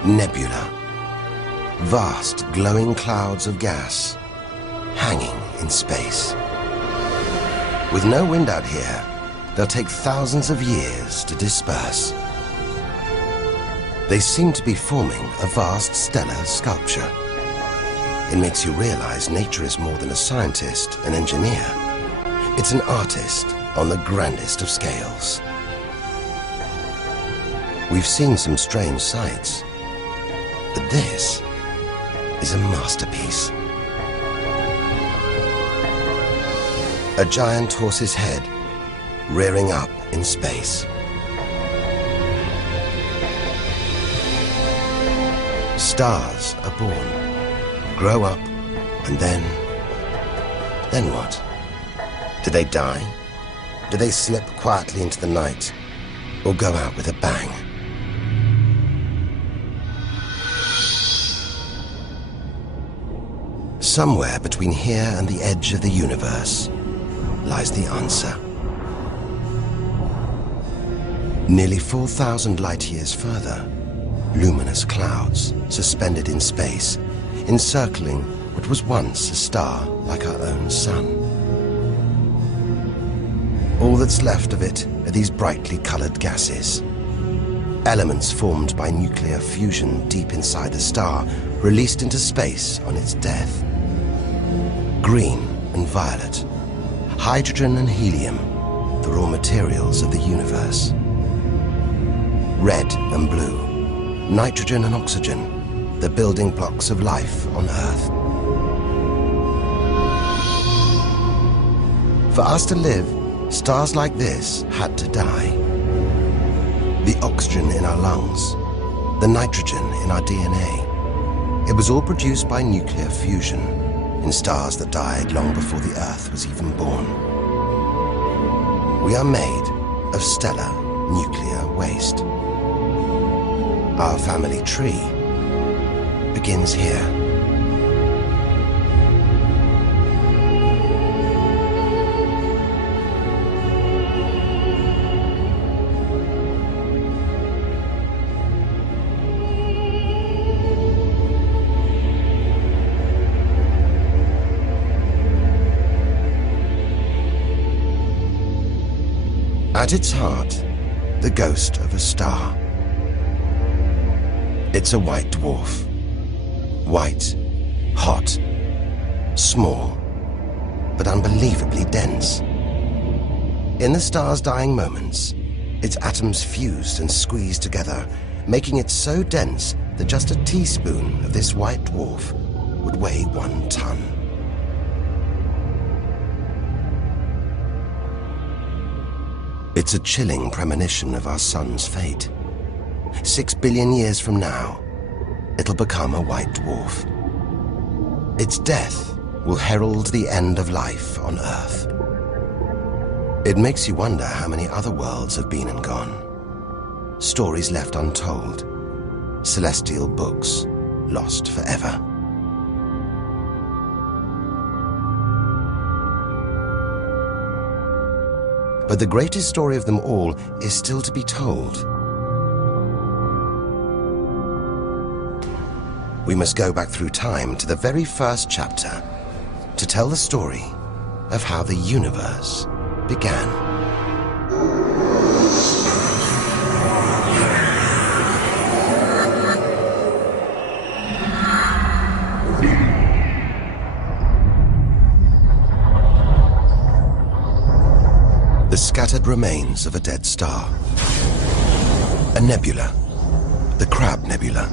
Nebula, vast glowing clouds of gas hanging in space. With no wind out here, they'll take thousands of years to disperse. They seem to be forming a vast stellar sculpture. It makes you realize nature is more than a scientist, an engineer. It's an artist on the grandest of scales. We've seen some strange sights, but this is a masterpiece. A giant horse's head rearing up in space. Stars are born, grow up, and then what? Do they die? Do they slip quietly into the night, or go out with a bang? Somewhere between here and the edge of the universe lies the answer. Nearly 4,000 light years further, luminous clouds suspended in space, encircling what was once a star like our own sun. All that's left of it are these brightly colored gases. Elements formed by nuclear fusion deep inside the star, released into space on its death. Green and violet, hydrogen and helium, the raw materials of the universe. Red and blue, nitrogen and oxygen, the building blocks of life on Earth. For us to live, stars like this had to die. The oxygen in our lungs, the nitrogen in our DNA, it was all produced by nuclear fusion in stars that died long before the Earth was even born. We are made of stellar nuclear waste. Our family tree begins here. At its heart, the ghost of a star. It's a white dwarf. White, hot, small, but unbelievably dense. In the star's dying moments, its atoms fused and squeezed together, making it so dense that just a teaspoon of this white dwarf would weigh 1 ton. It's a chilling premonition of our sun's fate. 6 billion years from now, it'll become a white dwarf. Its death will herald the end of life on Earth. It makes you wonder how many other worlds have been and gone. Stories left untold. Celestial books lost forever. But the greatest story of them all is still to be told. we must go back through time to the very first chapter to tell the story of how the universe began. The scattered remains of a dead star. A nebula, the Crab Nebula.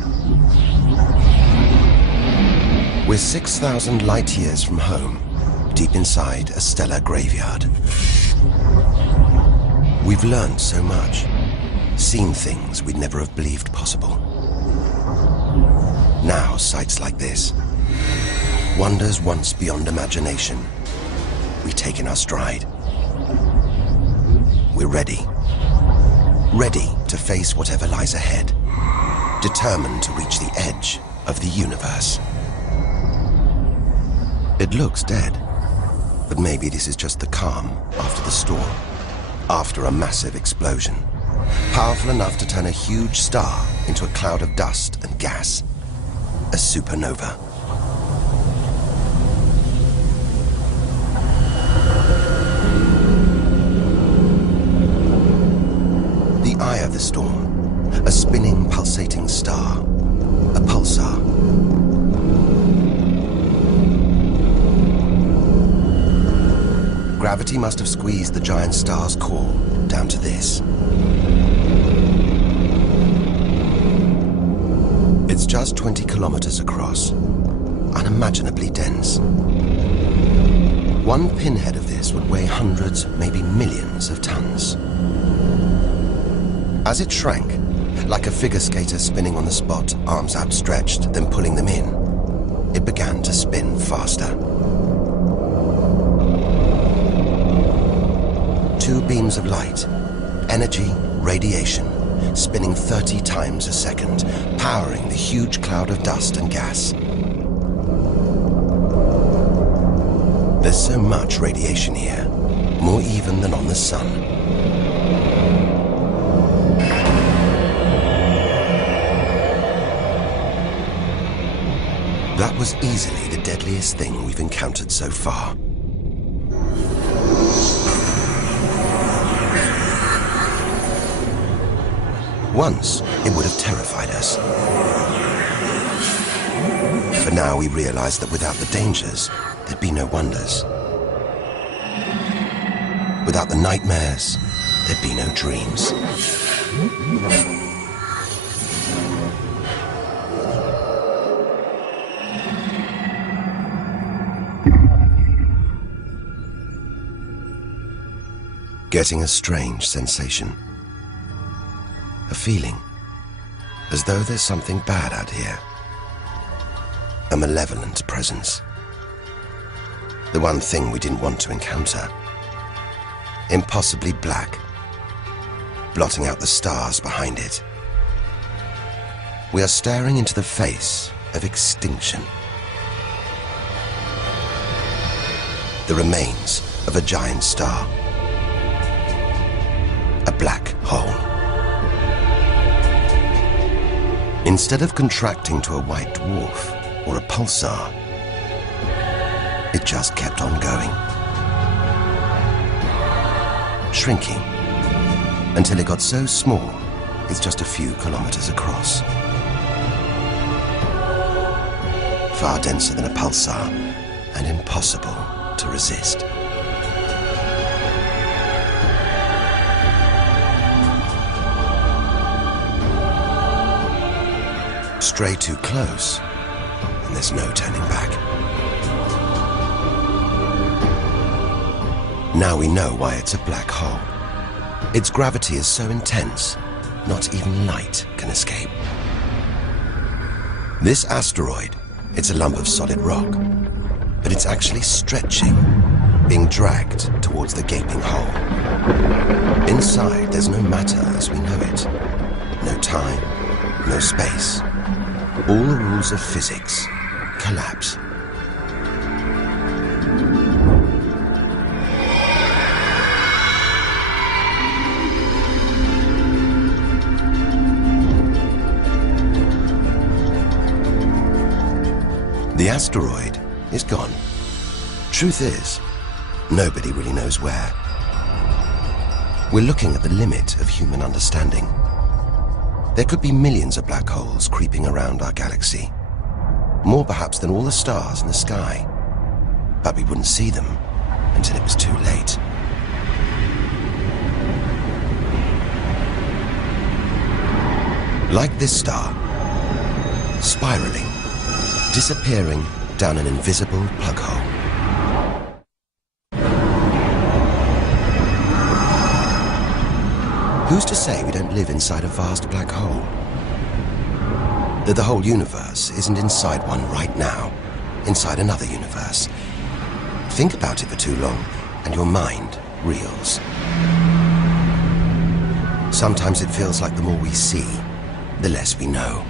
We're 6,000 light years from home, deep inside a stellar graveyard. We've learned so much, seen things we'd never have believed possible. Now, sights like this, wonders once beyond imagination, we take in our stride. We're ready. Ready to face whatever lies ahead. Determined to reach the edge of the universe. It looks dead, but maybe this is just the calm after the storm. After a massive explosion. Powerful enough to turn a huge star into a cloud of dust and gas. A supernova. The eye of the storm, a spinning, pulsating star, a pulsar. Gravity must have squeezed the giant star's core down to this. It's just 20 kilometers across, unimaginably dense. One pinhead of this would weigh hundreds, maybe millions of tons. As it shrank, like a figure skater spinning on the spot, arms outstretched, then pulling them in, it began to spin faster. Two beams of light, energy, radiation, spinning 30 times a second, powering the huge cloud of dust and gas. There's so much radiation here, more even than on the sun. That was easily the deadliest thing we've encountered so far. Once, it would have terrified us. But now we realize that without the dangers, there'd be no wonders. Without the nightmares, there'd be no dreams. Getting a strange sensation. A feeling, as though there's something bad out here. A malevolent presence. The one thing we didn't want to encounter. Impossibly black, blotting out the stars behind it. We are staring into the face of extinction. The remains of a giant star. A black hole. Instead of contracting to a white dwarf or a pulsar, it just kept on going. Shrinking until it got so small, it's just a few kilometers across. Far denser than a pulsar and impossible to resist. Stray too close, and there's no turning back. Now we know why it's a black hole. Its gravity is so intense, not even light can escape. This asteroid, it's a lump of solid rock, but it's actually stretching, being dragged towards the gaping hole. Inside, there's no matter as we know it. No time, no space. All the rules of physics collapse. The asteroid is gone. Truth is, nobody really knows where. We're looking at the limit of human understanding. There could be millions of black holes creeping around our galaxy. More perhaps than all the stars in the sky. But we wouldn't see them until it was too late. Like this star, spiraling, disappearing down an invisible plug hole. Who's to say we don't live inside a vast black hole? That the whole universe isn't inside one right now, inside another universe. Think about it for too long, and your mind reels. Sometimes it feels like the more we see, the less we know.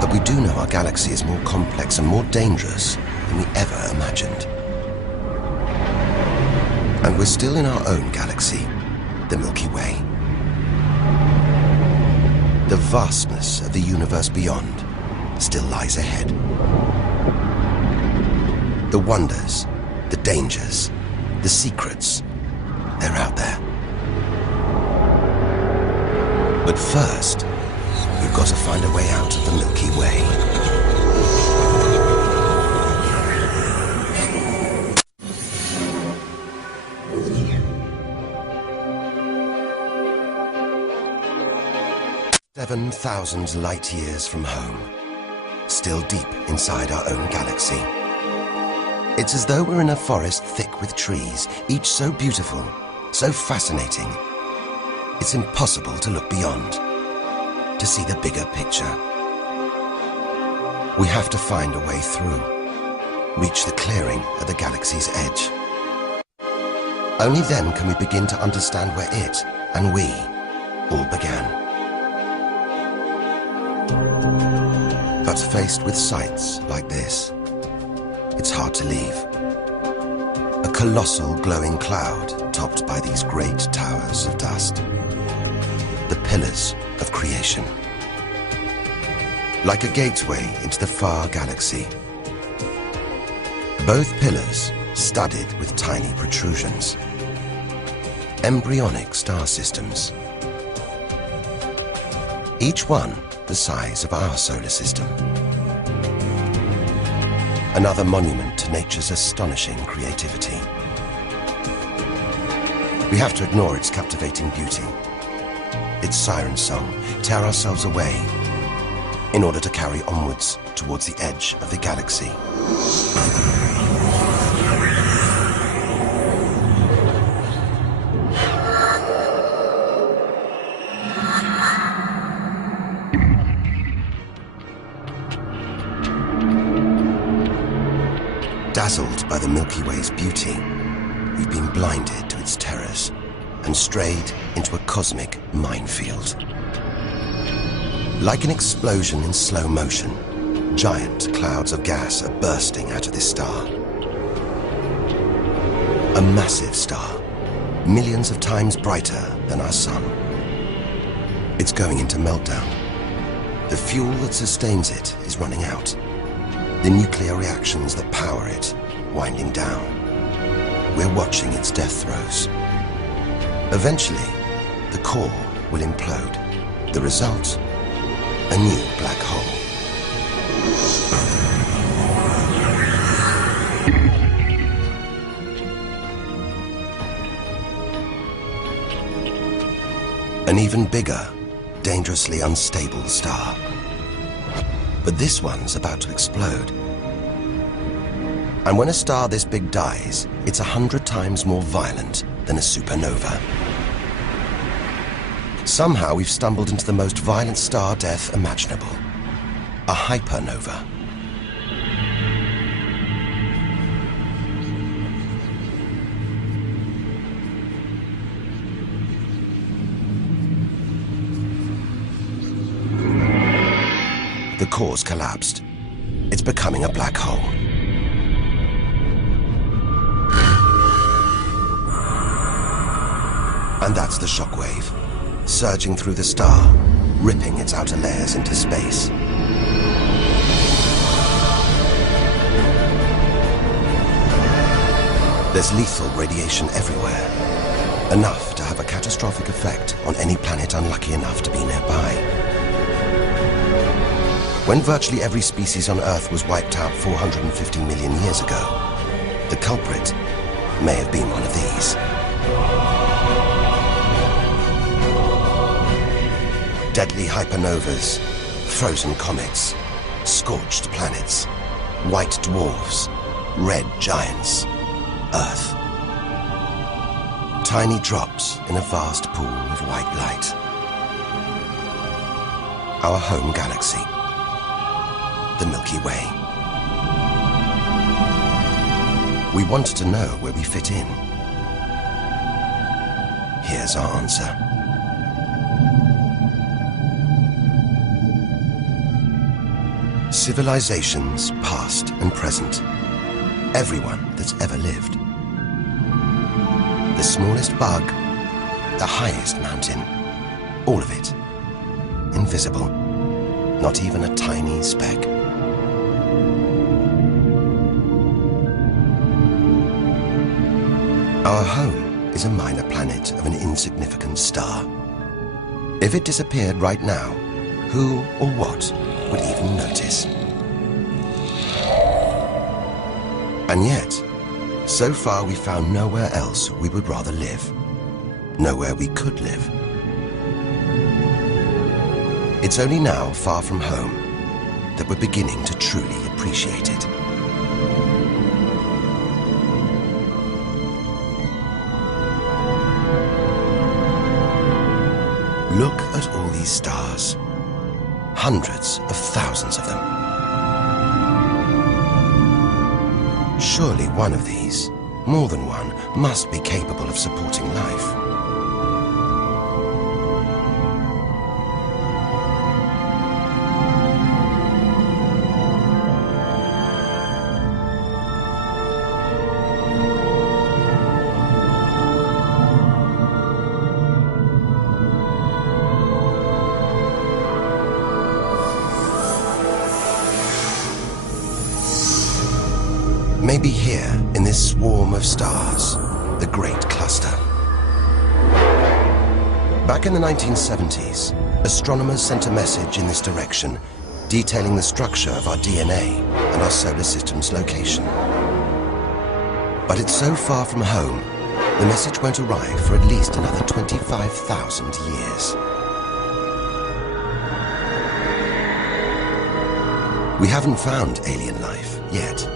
But we do know our galaxy is more complex and more dangerous than we ever imagined. And we're still in our own galaxy, the Milky Way. The vastness of the universe beyond still lies ahead. The wonders, the dangers, the secrets, they're out there. But first, we've got to find a way out of the Milky Way. "7,000 light years from home, still deep inside our own galaxy. It's as though we're in a forest thick with trees, each so beautiful, so fascinating. It's impossible to look beyond, to see the bigger picture. We have to find a way through, reach the clearing at the galaxy's edge. Only then can we begin to understand where it and we all began. But faced with sights like this, it's hard to leave. A colossal glowing cloud topped by these great towers of dust. The pillars of creation. Like a gateway into the far galaxy. Both pillars studded with tiny protrusions. Embryonic star systems. Each one the size of our solar system. Another monument to nature's astonishing creativity. We have to ignore its captivating beauty, its siren song, tear ourselves away, in order to carry onwards towards the edge of the galaxy. Dazzled by the Milky Way's beauty, we've been blinded to its terrors and strayed into a cosmic minefield. Like an explosion in slow motion, giant clouds of gas are bursting out of this star. A massive star, millions of times brighter than our sun. It's going into meltdown. The fuel that sustains it is running out. The nuclear reactions that power it winding down. We're watching its death throes. Eventually, the core will implode. The result, a new black hole. An even bigger, dangerously unstable star. But this one's about to explode. And when a star this big dies, it's 100 times more violent than a supernova. Somehow we've stumbled into the most violent star death imaginable. A hypernova. The core's collapsed. It's becoming a black hole. And that's the shockwave, surging through the star, ripping its outer layers into space. There's lethal radiation everywhere, enough to have a catastrophic effect on any planet unlucky enough to be nearby. When virtually every species on Earth was wiped out 450 million years ago, the culprit may have been one of these. Deadly hypernovas, frozen comets, scorched planets, white dwarfs, red giants, Earth. Tiny drops in a vast pool of white light. Our home galaxy, the Milky Way. We wanted to know where we fit in. Here's our answer. Civilizations, past and present. Everyone that's ever lived. The smallest bug, the highest mountain, all of it invisible. Not even a tiny speck. Our home is a minor planet of an insignificant star. If it disappeared right now, who or what would even notice? And yet, so far we found nowhere else we would rather live. Nowhere we could live. It's only now, far from home, that we're beginning to truly appreciate it. Look at all these stars. Hundreds of thousands of them. Surely one of these, more than one, must be capable of supporting life. Maybe here, in this swarm of stars, the Great Cluster. Back in the 1970s, astronomers sent a message in this direction, detailing the structure of our DNA and our solar system's location. But it's so far from home, the message won't arrive for at least another 25,000 years. We haven't found alien life yet.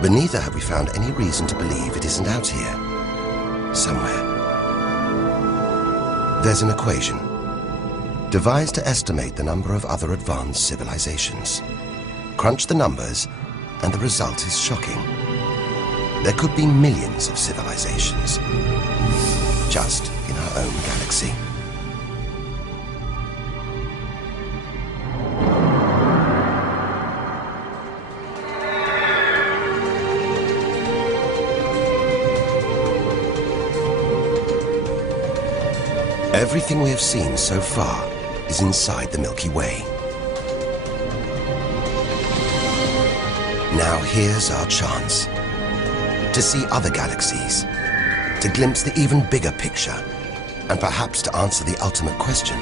But neither have we found any reason to believe it isn't out here, somewhere. There's an equation, devised to estimate the number of other advanced civilizations. Crunch the numbers, and the result is shocking. There could be millions of civilizations, just in our own galaxy. Everything we have seen so far is inside the Milky Way. Now here's our chance to see other galaxies, to glimpse the even bigger picture, and perhaps to answer the ultimate question: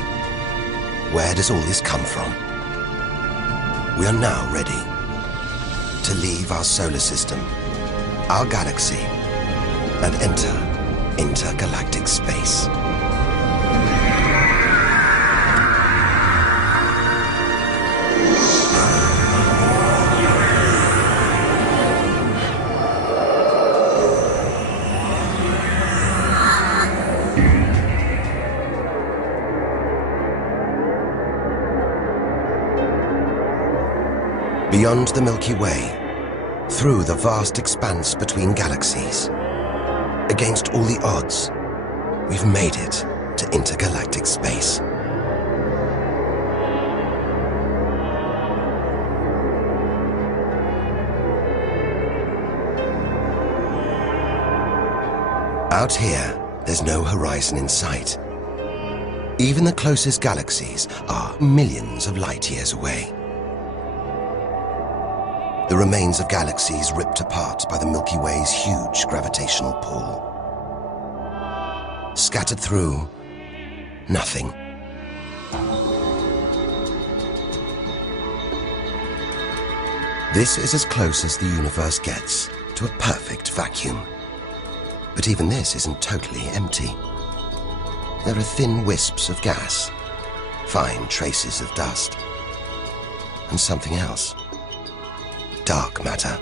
where does all this come from? We are now ready to leave our solar system, our galaxy, and enter intergalactic space. Beyond the Milky Way, through the vast expanse between galaxies, against all the odds, we've made it to intergalactic space. Out here, there's no horizon in sight. Even the closest galaxies are millions of light years away. the remains of galaxies ripped apart by the Milky Way's huge gravitational pull. Scattered through, nothing. This is as close as the universe gets to a perfect vacuum. But even this isn't totally empty. There are thin wisps of gas, fine traces of dust, and something else. Dark matter.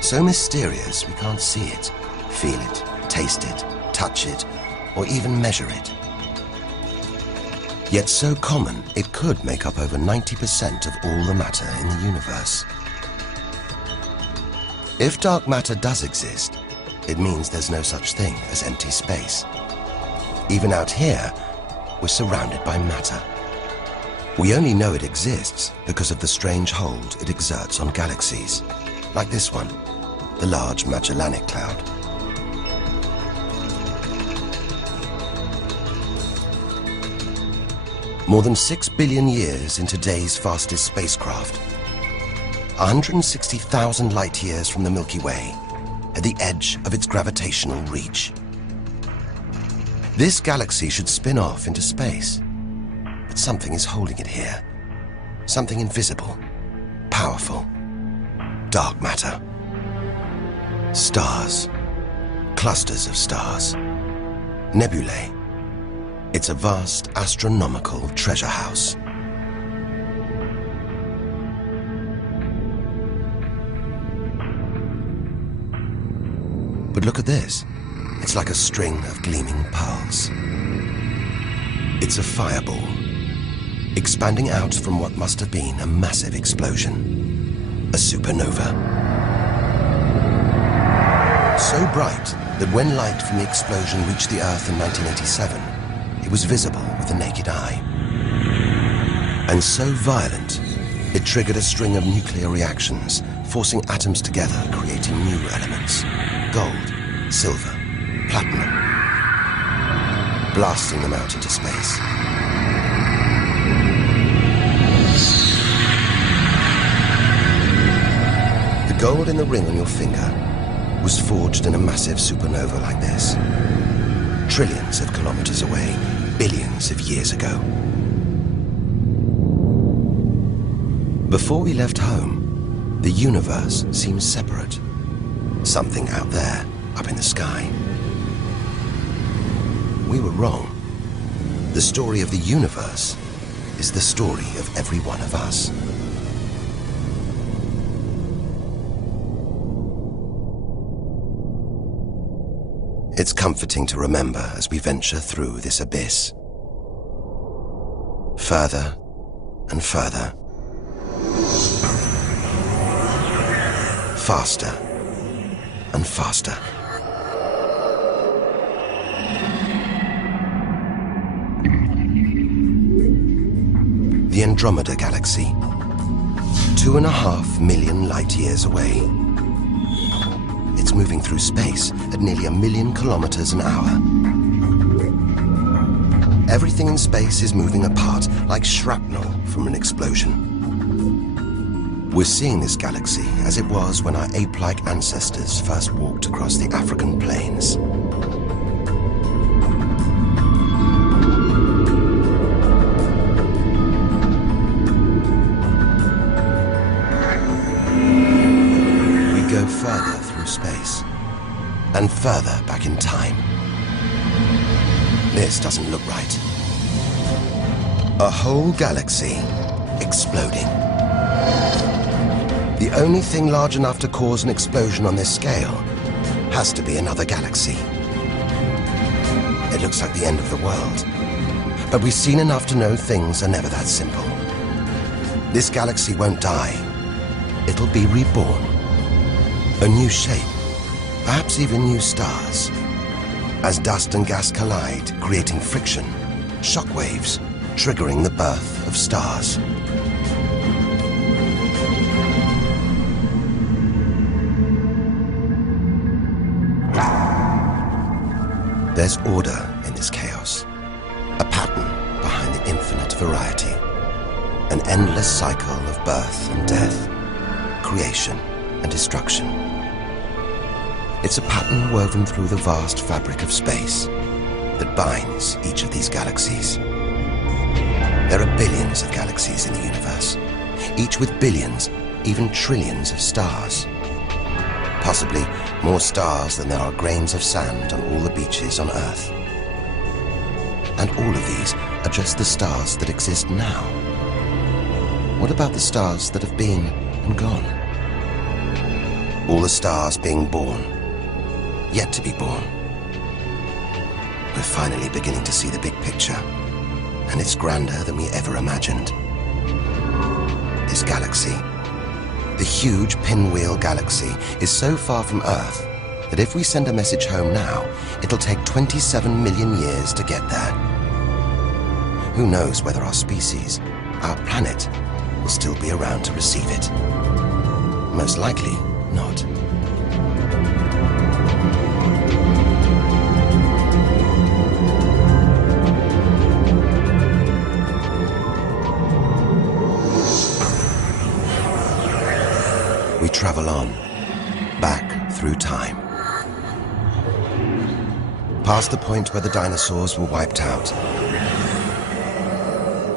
So mysterious we can't see it, feel it, taste it, touch it, or even measure it. Yet so common, it could make up over 90% of all the matter in the universe. If dark matter does exist, it means there's no such thing as empty space. Even out here, we're surrounded by matter. We only know it exists because of the strange hold it exerts on galaxies, like this one, the Large Magellanic Cloud. More than 6 billion years into today's fastest spacecraft, 160,000 light years from the Milky Way, at the edge of its gravitational reach. This galaxy should spin off into space, but something is holding it here. Something invisible, powerful, dark matter. Stars, clusters of stars, nebulae. It's a vast astronomical treasure house. But look at this. It's like a string of gleaming pearls. It's a fireball, expanding out from what must have been a massive explosion, a supernova. So bright that when light from the explosion reached the Earth in 1987, it was visible with the naked eye. And so violent, it triggered a string of nuclear reactions, forcing atoms together, creating new elements: gold, silver, platinum, blasting them out into space. The gold in the ring on your finger was forged in a massive supernova like this, trillions of kilometers away, billions of years ago. Before we left home, the universe seemed separate. Something out there, up in the sky. We were wrong. The story of the universe is the story of every one of us. It's comforting to remember as we venture through this abyss. Further and further. Faster and faster. The Andromeda Galaxy, 2.5 million light years away. It's moving through space at nearly 1 million kilometers an hour. Everything in space is moving apart like shrapnel from an explosion. We're seeing this galaxy as it was when our ape-like ancestors first walked across the African plains. We go further through space and further back in time. This doesn't look right. A whole galaxy exploding. The only thing large enough to cause an explosion on this scale has to be another galaxy. It looks like the end of the world, but we've seen enough to know things are never that simple. This galaxy won't die. It'll be reborn. A new shape, perhaps even new stars. As dust and gas collide, creating friction, shockwaves, triggering the birth of stars. There's order in this chaos, a pattern behind the infinite variety, an endless cycle of birth and death, creation and destruction. It's a pattern woven through the vast fabric of space that binds each of these galaxies. There are billions of galaxies in the universe, each with billions, even trillions of stars. Possibly more stars than there are grains of sand on all the beaches on Earth. And all of these are just the stars that exist now. What about the stars that have been and gone? All the stars being born, yet to be born. We're finally beginning to see the big picture, and it's grander than we ever imagined. This galaxy, the huge Pinwheel Galaxy, is so far from Earth that if we send a message home now, it'll take 27 million years to get there. Who knows whether our species, our planet, will still be around to receive it? Most likely not. We travel on, back through time. Past the point where the dinosaurs were wiped out.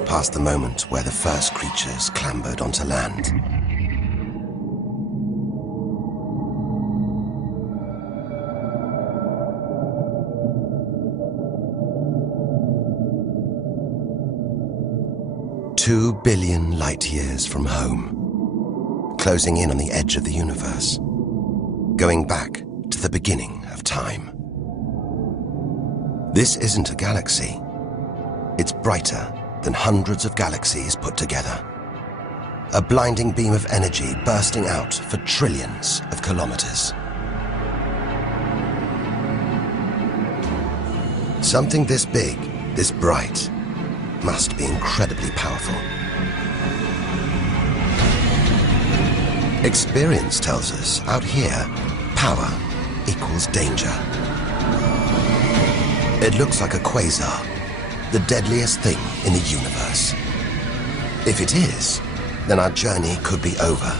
Past the moment where the first creatures clambered onto land. "2 billion light years from home. Closing in on the edge of the universe, going back to the beginning of time. This isn't a galaxy. It's brighter than hundreds of galaxies put together. A blinding beam of energy bursting out for trillions of kilometers. Something this big, this bright, must be incredibly powerful. Experience tells us, out here, power equals danger. It looks like a quasar, the deadliest thing in the universe. If it is, then our journey could be over,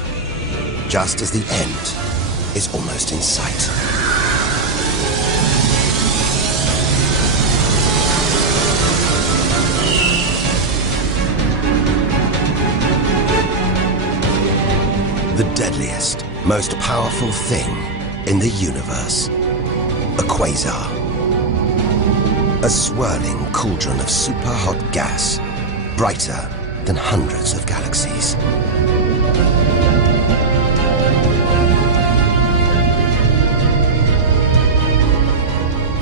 just as the end is almost in sight. The deadliest, most powerful thing in the universe. A quasar. A swirling cauldron of super-hot gas, brighter than hundreds of galaxies.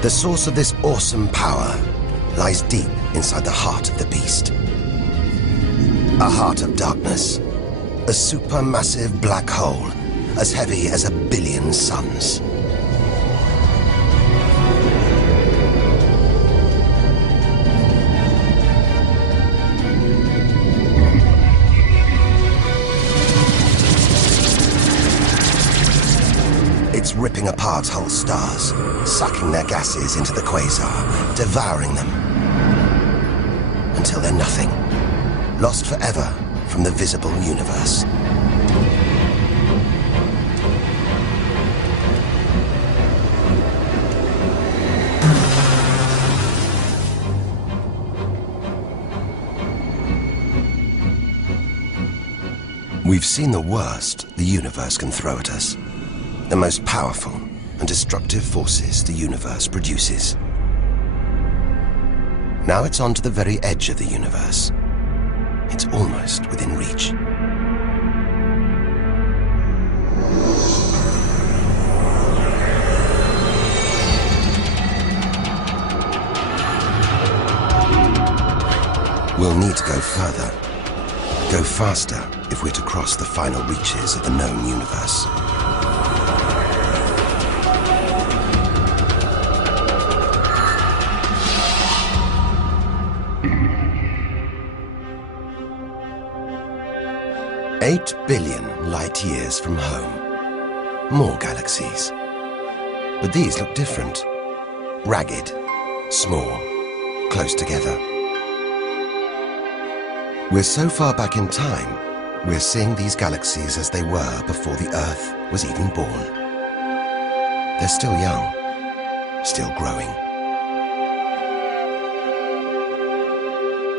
The source of this awesome power lies deep inside the heart of the beast. A heart of darkness. A supermassive black hole, as heavy as 1 billion suns. It's ripping apart whole stars, sucking their gases into the quasar, devouring them, until they're nothing, lost forever from the visible universe. We've seen the worst the universe can throw at us, the most powerful and destructive forces the universe produces. Now it's on to the very edge of the universe. It's almost within reach. We'll need to go further, go faster if we're to cross the final reaches of the known universe. "8 billion light years from home. More galaxies. But these look different. Ragged, small, close together. We're so far back in time, we're seeing these galaxies as they were before the Earth was even born. They're still young, still growing.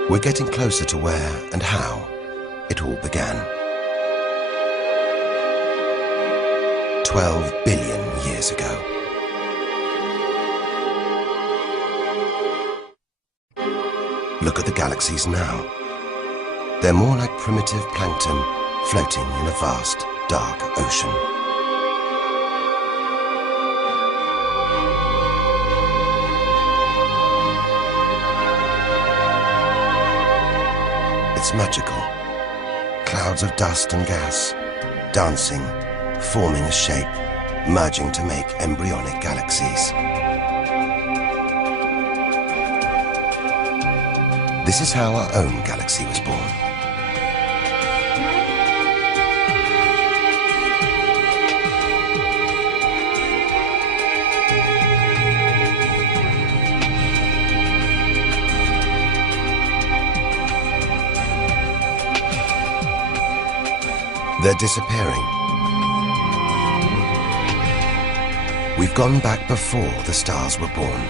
We're getting closer to where and how it all began. 12 billion years ago. Look at the galaxies now. They're more like primitive plankton floating in a vast, dark ocean. It's magical. Clouds of dust and gas, dancing, forming a shape, merging to make embryonic galaxies. This is how our own galaxy was born. They're disappearing. We've gone back before the stars were born.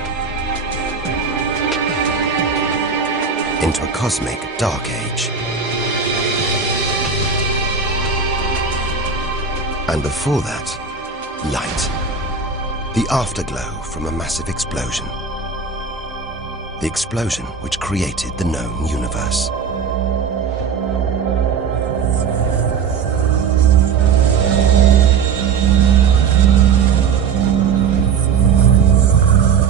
Into a cosmic dark age. And before that, light. The afterglow from a massive explosion. The explosion which created the known universe.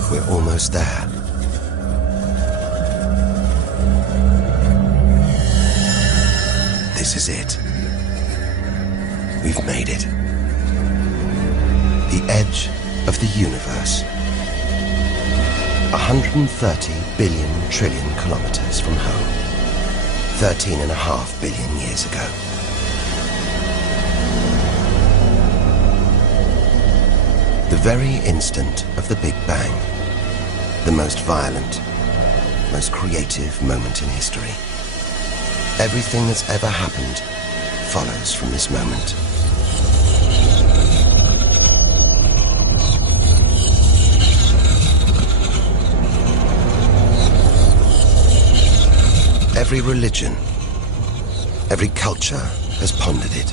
We're almost there. This is it. We've made it. The edge of the universe. 130 billion trillion kilometers from home. 13.5 billion years ago. The very instant of the Big Bang. The most violent, most creative moment in history. Everything that's ever happened follows from this moment. Every religion, every culture has pondered it.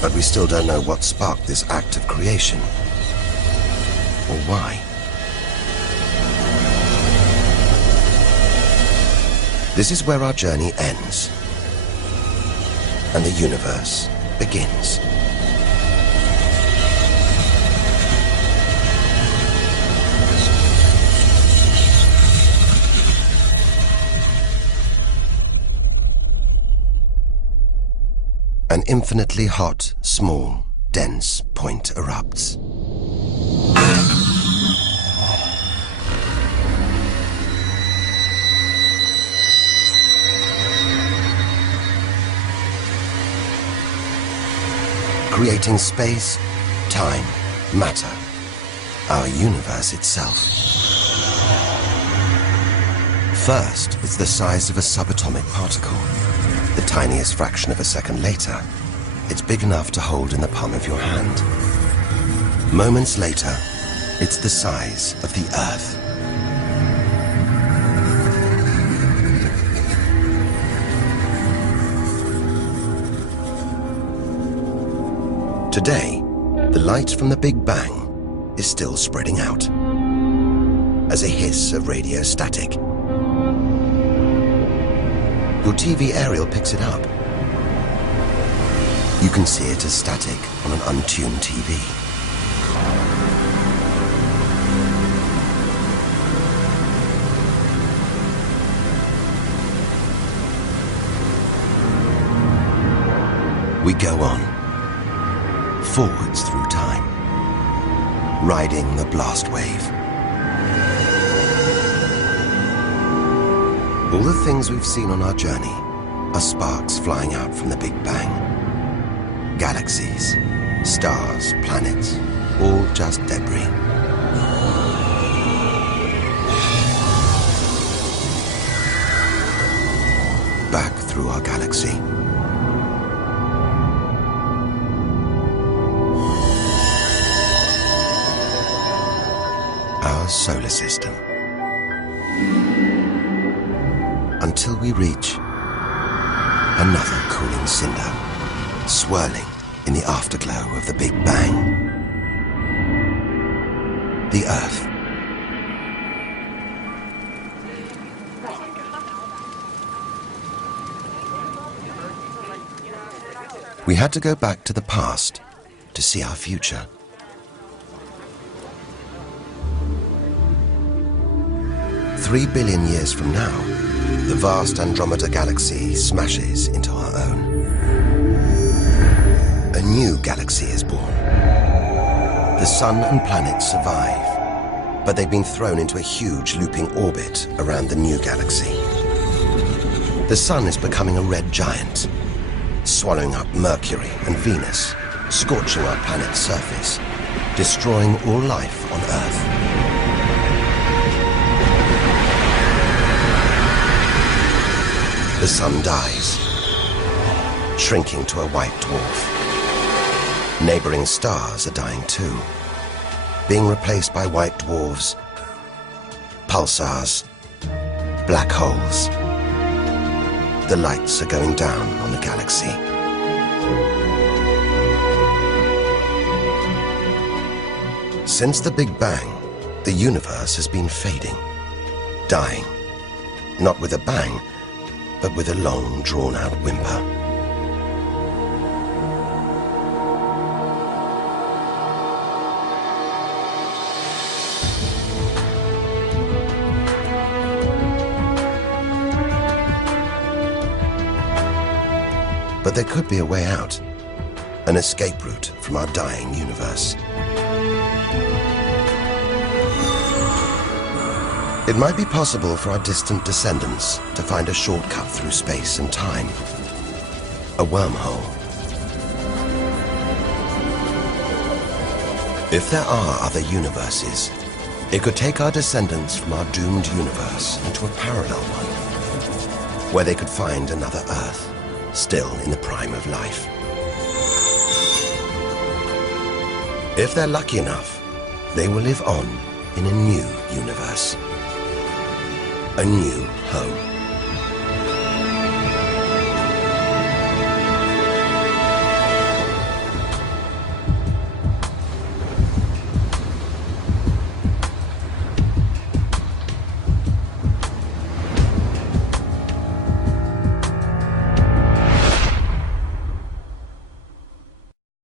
But we still don't know what sparked this act of creation, or why. This is where our journey ends, and the universe begins. An infinitely hot, small, dense point erupts. Creating space, time, matter, our universe itself. First, it's the size of a subatomic particle. The tiniest fraction of a second later, it's big enough to hold in the palm of your hand. Moments later, it's the size of the Earth. Today, the light from the Big Bang is still spreading out as a hiss of radio static. Your TV aerial picks it up. You can see it as static on an untuned TV. We go on, forwards through time, riding the blast wave. All the things we've seen on our journey are sparks flying out from the Big Bang. Galaxies, stars, planets, all just debris. through our galaxy. Our solar system. Until we reach another cooling cinder, swirling in the afterglow of the Big Bang. The Earth. We had to go back to the past to see our future. Three billion years from now, the vast Andromeda galaxy smashes into our own. A new galaxy is born. The sun and planets survive, but they've been thrown into a huge looping orbit around the new galaxy. The sun is becoming a red giant, swallowing up Mercury and Venus, scorching our planet's surface, destroying all life on Earth. The sun dies, shrinking to a white dwarf. Neighboring stars are dying too, being replaced by white dwarfs, pulsars, black holes. The lights are going down on the galaxy. Since the Big Bang, the universe has been fading, dying, not with a bang, but with a long, drawn-out whimper. But there could be a way out, an escape route from our dying universe. It might be possible for our distant descendants to find a shortcut through space and time, a wormhole. If there are other universes, it could take our descendants from our doomed universe into a parallel one, where they could find another Earth, still in the prime of life. If they're lucky enough, they will live on in a new universe. A new home.